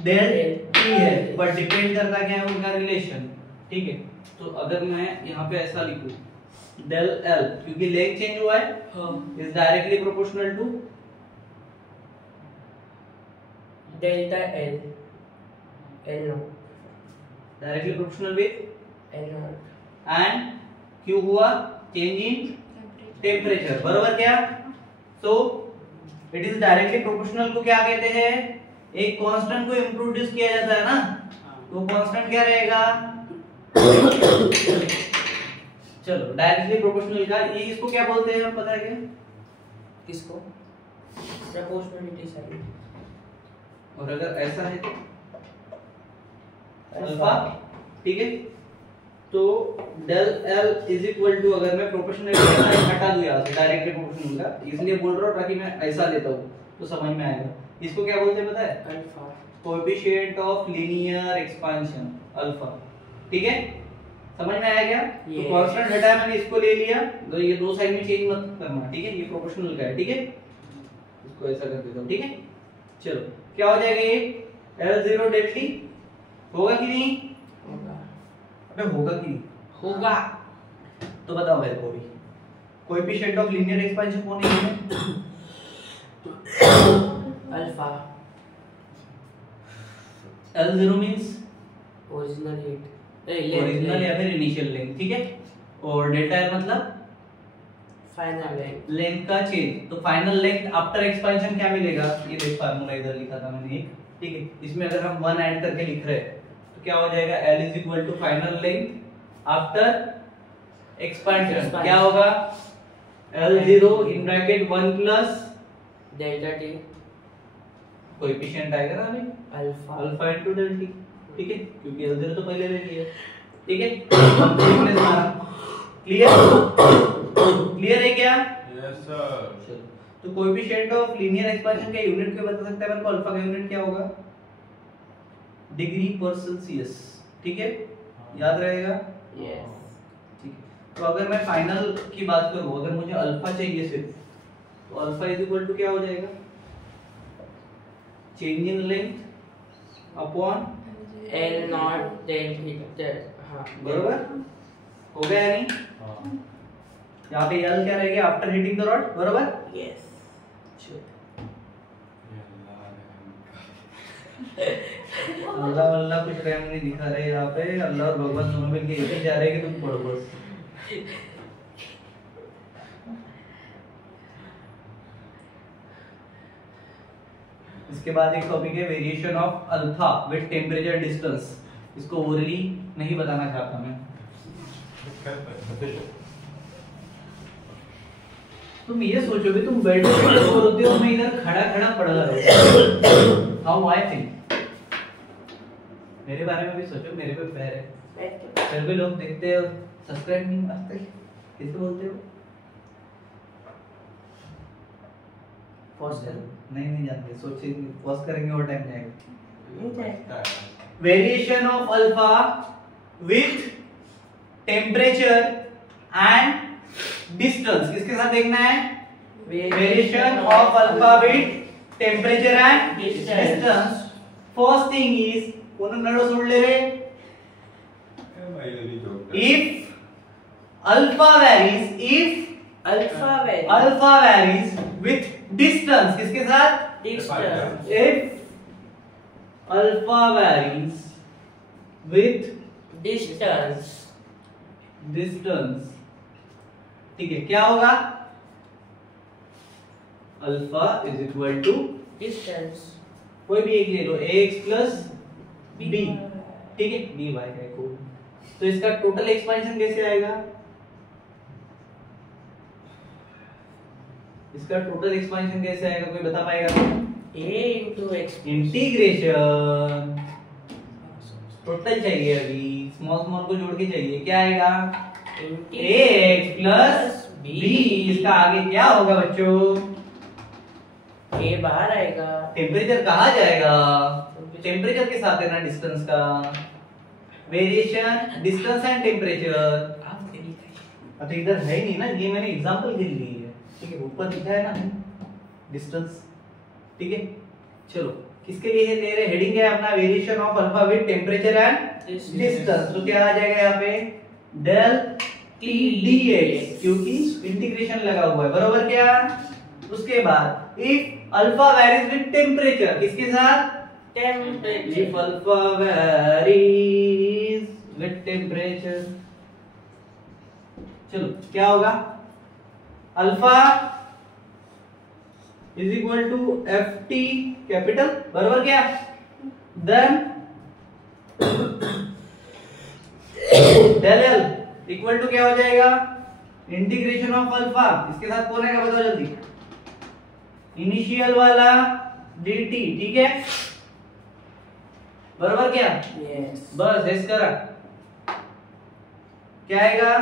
डेल T है, बट डिपेंड करता क्या है? उनका रिलेशन, ठीक है? तो अगर मैं यहाँ पे ऐसा लिखूं डेल L, क्योंकि लेंथ चेंज हुआ है, is directly proportional to delta L L naught. Directly proportional with L naught and क्यों हुआ? चेंज इन टेम्परेचर, बरोबर क्या? तो इट इज डायरेक्टली प्रोपोर्शनल को क्या कहते हैं? एक कांस्टेंट को इंट्रोड्यूस किया जाता है ना, तो कांस्टेंट क्या रहेगा? चलो डायरेक्टली प्रोपोर्शनल का ये इसको क्या बोलते हैं? पता है क्या? किसको? Proportionality sign. और अगर ऐसा है तो अल्फा, ठीक है? तो del L is equal to, अगर मैं प्रोपोर्शनलिटी साइन हटा दूं यहां से, डायरेक्टली प्रोपोर्शनल का, इसलिए बोल रहा हूं ताकि मैं ऐसा लेता हूं तो समझ में आएगा। इसको क्या बोलते हैं पता है? Alpha. Coefficient of linear expansion, alpha, ठीक है? समझ में आया क्या? तो Yes. कांस्टेंट हटाया मैंने, इसको ले लिया, तो ये दो साइड में चेंज मत करना, ठीक है? ये प्रोपोर्शनल का है, ठीक है? इसको ऐसा कर देता हूं, ठीक है? चलो क्या हो जाएगा ये? L0 डेल T होगा कि नहीं? होगा। अबे होगा कि नहीं? होगा। तो बताओ मेरे को भी, कोएफिशिएंट ऑफ लीनियर एक्सपांशन कौन है? Alpha. L0 means original heat, original या फिर इनिशियल लेंथ, ठीक है? और डेल्टा L मतलब फाइनल लेंथ। लेंथ का चेंज। तो फाइनल लेंथ आफ्टर एक्सपांशन क्या मिलेगा? ये देख फार्मूला इधर लिखा था मैंने एक, ठीक है? इसमें अगर हम 1 ऐड करके लिख रहे हैं तो क्या हो जाएगा? L is equal to final length after expansion. क्या होगा? L0 in bracket 1 plus delta T coefficient आएगा ना अभी, alpha. Alpha into del T, ठीक है? क्योंकि L0 तो पहले ले लिया, ठीक है? प्लस मारा, क्लियर? क्लियर है क्या? Yes sir. चलो, तो कोएफिशिएंट ऑफ लीनियर एक्सपांशन का यूनिट क्या बता सकता है मेरे को? अल्फा का यूनिट क्या होगा? डिग्री पर सेल्सियस, ठीक है? याद रहेगा? यस। ठीक है, तो अगर मैं फाइनल की बात करूं, अगर मुझे अल्फा चाहिए सिर्फ, तो अल्फा इज इक्वल टू क्या हो जाएगा? Change in length upon L naught del theta. हाँ बरोबर हो गया या नहीं? हाँ यहाँ पे एल क्या रहेगा आफ्टर हिटिंग द रॉड, बरोबर? यस। अल्लाह अल्लाह कुछ रहम नहीं दिखा रहे यहाँ पे, अल्लाह और भगवान दोनों मिलके एक ही जा रहे हैं कि तुम पढ़ो बस। इसके बाद एक टॉपिक है variation of alpha with temperature distance. इसको ओरली नहीं बताना चाहता मैं। तुम ये सोचोगे तुम बैठे बैठे बोलते हो, मैं इधर खड़ा खड़ा पढ़ रहा हूँ। हाउ आई थिंक, मेरे बारे में भी सोचो, मेरे पे पैर है, फिर भी लोग देखते हो सब्सक्राइब नहीं करते, कैसे बोलते हो? पॉज कर। नहीं जानते, सोचिए पॉज करेंगे और टाइम जाएगा। नहीं जाएगा। Variation of alpha with temperature and distance, किसके साथ देखना है? Variation of alpha with temperature and distance. First thing is उन्होंने सुन ले रहे, if alpha varies with distance, किसके साथ? Distance. if alpha varies with distance, ठीक है, क्या होगा? Alpha is equal to distance. कोई भी एक ले लो, ax प्लस b, ठीक है, dy है कोई। तो इसका टोटल एक्सपेंशन कैसे आएगा? इसका टोटल एक्सपेंशन कैसे आएगा, कोई बता पाएगा? a into x integration total चाहिए, अभी स्मॉल को जोड़ के चाहिए, क्या आएगा? ax plus b। इसका आगे क्या होगा बच्चों? a बाहर आएगा। टेम्परेचर कहाँ जाएगा? टेम्परेचर के साथ है ना डिस्टेंस का। Variation distance and temperature. अब तो इधर है नहीं ना, ये मैंने एग्जांपल के लिए ली है, ठीक है, ऊपर लिखा है ना डिस्टेंस, ठीक है। चलो किसके लिए ले रहे, हेडिंग है अपना variation of alpha with temperature and distance. तो क्या आ जाएगा यहाँ पे? डेल टी dx, क्योंकि इंटीग्रेशन लगा हुआ है, बरोबर क्या? उसके बाद if alpha varies with temperature, किसके साथ? Temperature. If alpha varies with temperature, चलो क्या होगा? Alpha is equal to F T capital, बरोबर क्या? Then del L equal to क्या हो जाएगा? इंटीग्रेशन ऑफ अल्फा, इसके साथ कौन आएगा बताओ जल्दी? इनिशियल वाला dt, ठीक है, बरोबर क्या? यस। बस ऐसे करा, क्या आएगा?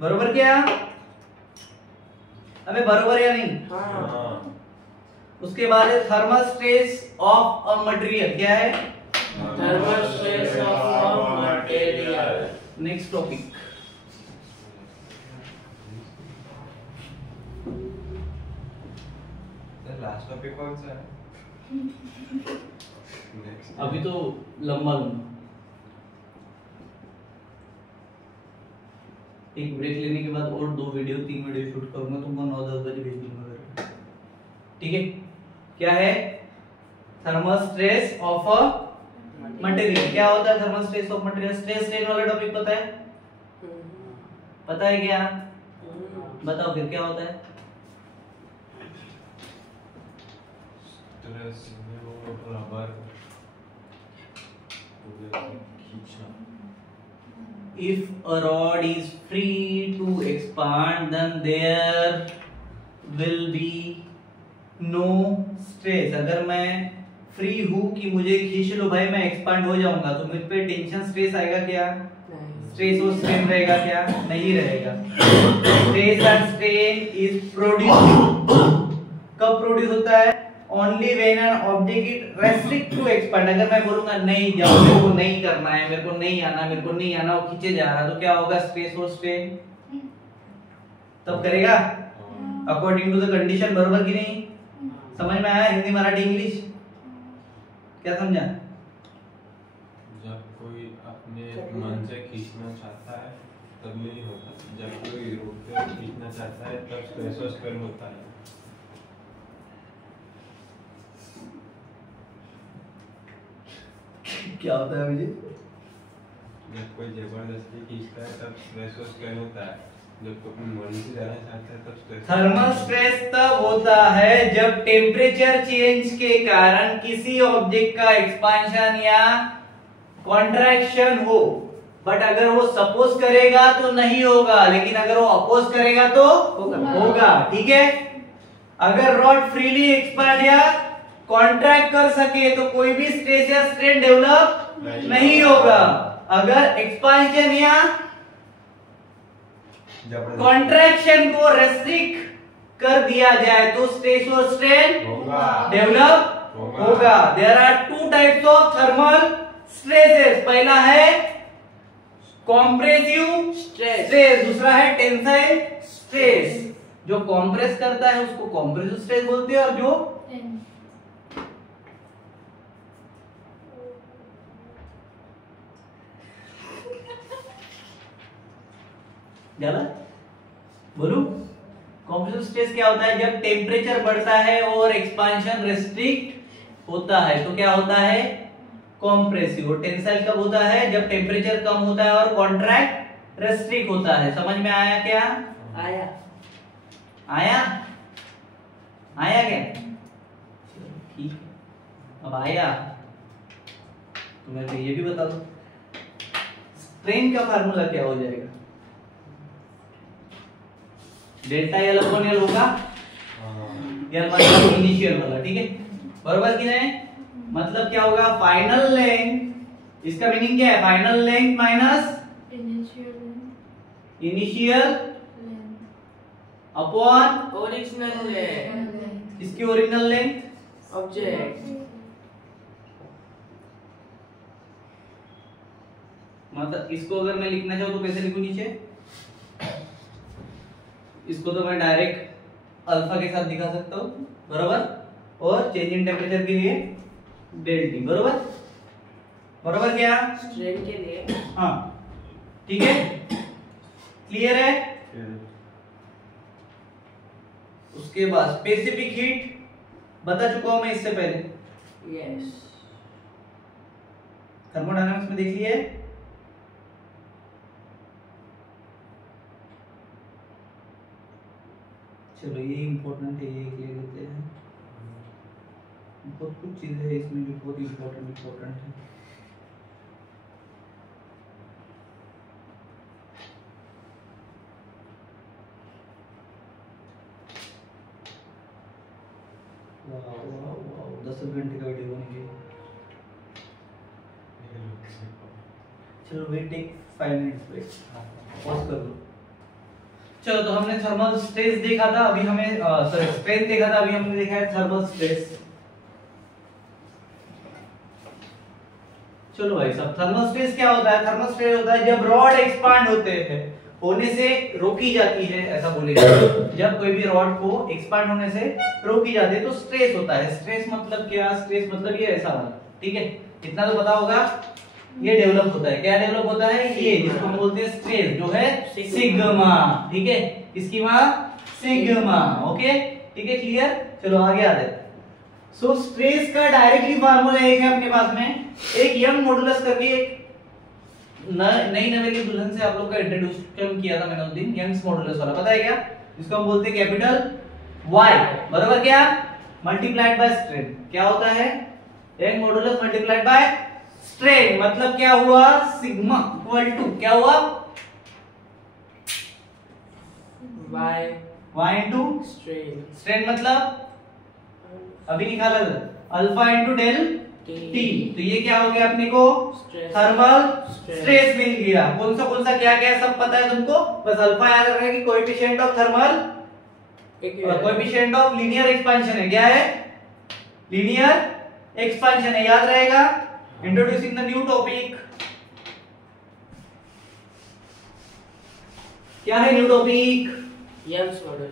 बरोबर क्या? अबे बरोबर या नहीं? हाँ। उसके बाद है thermal stress of a material, क्या है? Thermal stress of material. Next topic, last topic कौन सा है? अभी तो लंबा लूंगा, एक ब्रेक लेने के बाद और 3 वीडियो शूट करूंगा, तुमको 9-10 बजे भेज दूंगा घर, ठीक है। क्या है? Thermal stress of a material. क्या होता है thermal stress of material? Stress strain वाला टॉपिक पता है? पता है क्या? बताओ फिर क्या होता है? स्ट्रेस रबर खींचना। If a rod is free to expand, then there will be no stress. अगर मैं फ्री हूँ कि मुझे खींच लो भाई, मैं एक्सपांड हो जाऊंगा, तो मुझ पे टेंशन स्ट्रेस आएगा क्या? स्ट्रेस और स्ट्रेन रहेगा क्या? नहीं रहेगा। Stress and strain is produce, कब प्रोड्यूस होता है? Only when an object it restrict to expand. अगर मैं बोलूंगा नहीं जाओ, मेरे को नहीं करना है, मेरे को नहीं आना, मेरे को नहीं आना, वो खींचे जा रहा, तो क्या होगा? स्ट्रेस और स्ट्रेन तब करेगा अकॉर्डिंग टू द कंडीशन, बरोबर कि नहीं? समझ में आया? हिंदी मराठी इंग्लिश क्या समझा? जब कोई अपने मन से खींचना चाहता है तब नहीं होता, जब कोई रोक के खींचना चाहता है तब स्ट्रेस और स्ट्रेन होता है। क्या होता है मुझे? जब कोई जबरदस्ती खींचता है तब स्ट्रेस और स्ट्रेन होता है, जब कोई अपनी मर्जी से जाना चाहता है तब स्ट्रेस। थर्मल स्ट्रेस तब होता है जब टेम्परेचर चेंज के कारण किसी ऑब्जेक्ट का एक्सपांशन या कॉन्ट्रैक्शन हो, बट अगर वो सपोज करेगा तो नहीं होगा, लेकिन अगर वो अपोज करेगा तो होगा। ठीक है? अगर रॉड फ्रीली एक्सपांड या कॉन्ट्रैक्ट कर सके तो कोई भी स्ट्रेस या स्ट्रेन डेवलप नहीं होगा। अगर एक्सपांशन या कॉन्ट्रैक्शन को रेस्ट्रिक्ट कर दिया जाए तो स्ट्रेस और स्ट्रेन डेवलप होगा। There are two types of thermal stresses. पहला है कॉम्प्रेसिव स्ट्रेस, दूसरा है टेंसाइल स्ट्रेस। जो कॉम्प्रेस करता है उसको कॉम्प्रेसिव स्ट्रेस बोलते हैं, और जो बोलू कॉम्प्रेसिव स्ट्रेस क्या होता है? जब टेम्परेचर बढ़ता है और एक्सपांशन रेस्ट्रिक्ट होता है तो क्या होता है? कॉम्प्रेसिव। और टेंसाइल कब होता है? जब टेम्परेचर कम होता है और कॉन्ट्रैक्ट रेस्ट्रिक्ट होता है। समझ में आया क्या? आया आया आया क्या? ठीक है, अब आया तो मैं ये भी बता दूं, स्ट्रेन का फार्मूला क्या हो जाएगा? डेल्टा एल अपॉन एल होगा, एल मतलब इनिशियल वाला। ठीक है, बरोबर कि नहीं? मतलब क्या होगा? फाइनल लेंथ, इसका मीनिंग क्या है? Final length minus initial upon original length. इसकी ओरिजिनल लेंथ ऑब्जेक्ट। मतलब इसको अगर मैं लिखना चाहूँ तो कैसे लिखूं? नीचे इसको तो मैं डायरेक्ट अल्फा के साथ दिखा सकता हूँ, बरोबर? और चेंज इन टेम्परेचर के लिए डेल टी, बरोबर? बरोबर क्या? स्ट्रेन के लिए। हाँ, ठीक है, क्लियर है? उसके बाद स्पेसिफिक हीट बता चुका हूं मैं इससे पहले। यस। थर्मोडायनामिक्स में देख लिए। चलो ये इंपॉर्टेंट है, ये ले लेते हैं। बहुत कुछ चीजें है इसमें जो बहुत इंपॉर्टेंट है। वाह 10 घंटे का वीडियो बन गया। चलो wait take 5 minutes break, pause कर लो। चलो, तो हमने थर्मल स्ट्रेस देखा था, अभी हमें सॉरी स्ट्रेन देखा था, अभी हमने देखा है थर्मल स्ट्रेस। चलो भाई साहब, थर्मल स्ट्रेस क्या होता है? थर्मल स्ट्रेस होता है जब रॉड एक्सपांड होने से रोकी जाती है, ऐसा बोलेगा। जब कोई भी रॉड को एक्सपांड होने से रोकी जाती है तो स्ट्रेस होता है। स्ट्रेस मतलब क्या? स्ट्रेस मतलब ये ऐसा वाला, ठीक है, इतना तो पता होगा। ये डेवलप होता है, क्या डेवलप होता है? ये जिसको हम बोलते हैं स्ट्रेस, जो है सिग्मा, ठीक है, इसकी वहां सिग्मा। ओके, ठीक है, क्लियर? चलो आगे आते हैं। सो स्ट्रेस का डायरेक्टली फार्मूला एक है अपने पास में, एक यंग मॉडुलस करके एक नई नवेली दुल्हन से आप लोग का इंट्रोडक्शन किया था मैंने उस दिन, यंग्स मॉडुलस वाला, पता है क्या? जिसको हम बोलते हैं कैपिटल Y, बराबर क्या? Multiplied by strain. क्या होता है? Young modulus multiplied by strain. मतलब क्या हुआ? सिग्मा इक्वल टू क्या हुआ? y into strain. स्ट्रेन मतलब अभी निकाला अल्फा इनटू डेल टी। तो ये क्या हो गया अपने को? थर्मल स्ट्रेस मिल गया। कौन सा क्या क्या सब पता है तुमको? बस अल्फा याद रखना कि coefficient of thermal, coefficient of linear expansion है। क्या है? लीनियर एक्सपेंशन है, याद रहेगा। Introducing the new topic. क्या है new topic? Young's model.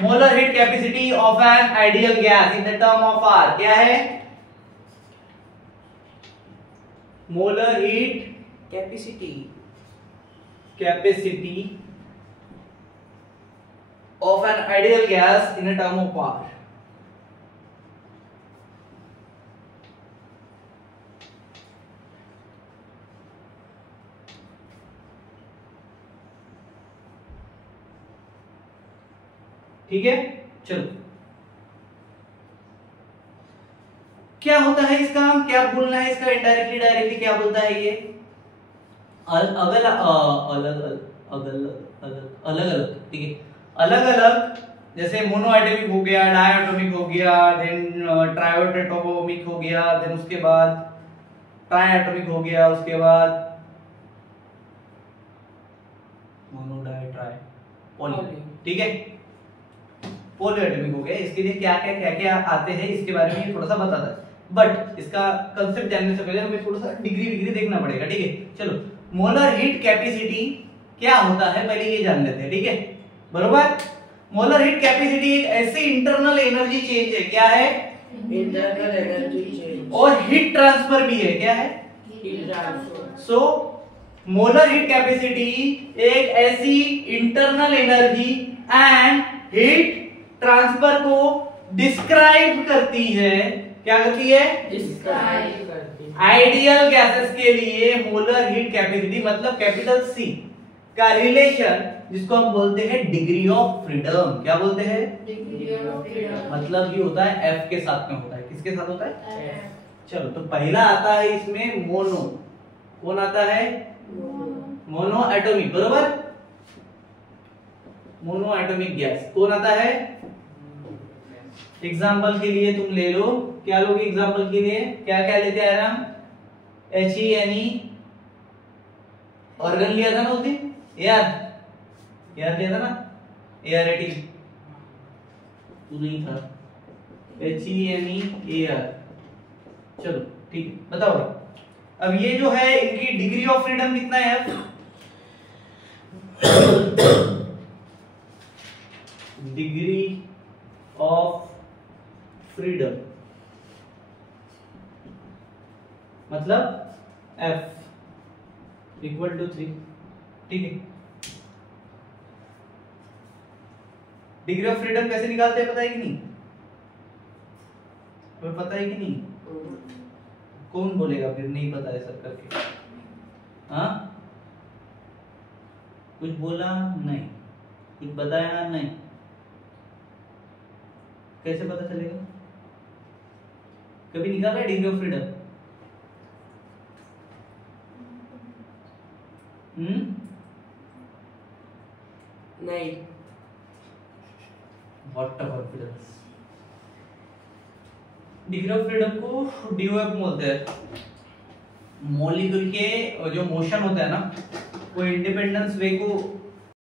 Molar heat capacity of an ideal gas in the term of R. क्या है? Molar heat capacity of an ideal gas in a term of R। ठीक है, चलो क्या होता है इसका, क्या बोलना है इसका, इनडायरेक्टली डायरेक्टली क्या बोलता है ये? अलग अलग, ठीक है, अलग अलग, जैसे मोनोएटॉमिक हो गया, डायएटॉमिक हो गया, देन ट्राइएटॉमिक हो गया, देन उसके बाद ट्राइएटॉमिक हो गया, उसके बाद मोनो डाई ट्राई पॉली, ठीक है, पॉलीएटॉमिक हो गया। इसके लिए क्या क्या आते हैं इसके बारे में थोड़ा सा बताता है, बट इसका कंसेप्ट जानने से पहले हमें थोड़ा सा डिग्री देखना पड़ेगा, ठीक है। चलो, मोलर हीट कैपेसिटी क्या होता है पहले ये जान लेते हैं, ठीक है, बरोबर। मोलर हीट कैपेसिटी एक ऐसी इंटरनल एनर्जी चेंज है, क्या है? इंटरनल एनर्जी चेंज, और हीट ट्रांसफर भी है, क्या है? Heat transfer. So molar heat capacity एक ऐसी internal energy and heat transfer को डिस्क्राइब करती है, क्या करती है? डिस्क्राइब करती है। आइडियल गैसेस के लिए मोलर हीट कैपेसिटी मतलब कैपिटल सी का रिलेशन जिसको हम बोलते हैं डिग्री ऑफ फ्रीडम। क्या बोलते हैं? Degree of freedom. मतलब ये होता है एफ के साथ में होता है। किसके साथ होता है? एफ। चलो, तो पहला आता है इसमें मोनो। कौन आता है? मोनो एटॉमिक, बरोबर। मोनो एटॉमिक गैस कौन आता है? एग्जाम्पल के लिए तुम ले लो, क्या लोगे एग्जाम्पल के लिए? क्या क्या लेते आए हम? HENE ऑर्गन लिया था ना उस दिन, याद लिया था ना, AR18 तू नहीं था, HENE AR। चलो ठीक है, बताओ अब ये जो है इनकी डिग्री ऑफ फ्रीडम कितना है? डिग्री ऑफ फ्रीडम मतलब F इक्वल टू 3, ठीक है। डिग्री ऑफ फ्रीडम कैसे निकालते हैं पता है कि नहीं? तुम्हें पता है कि नहीं? कौन बोलेगा फिर नहीं पता है सब करके? हाँ, कुछ बोला नहीं, कुछ बताया नहीं, कैसे पता चलेगा? कभी निकाला है डिग्री ऑफ फ्रीडम? नहीं। What a confidence. Degree of freedom को डीओएफ बोलते हैं। मॉलिक्यूल के जो मोशन होता है ना, वो इंडिपेंडेंस वे को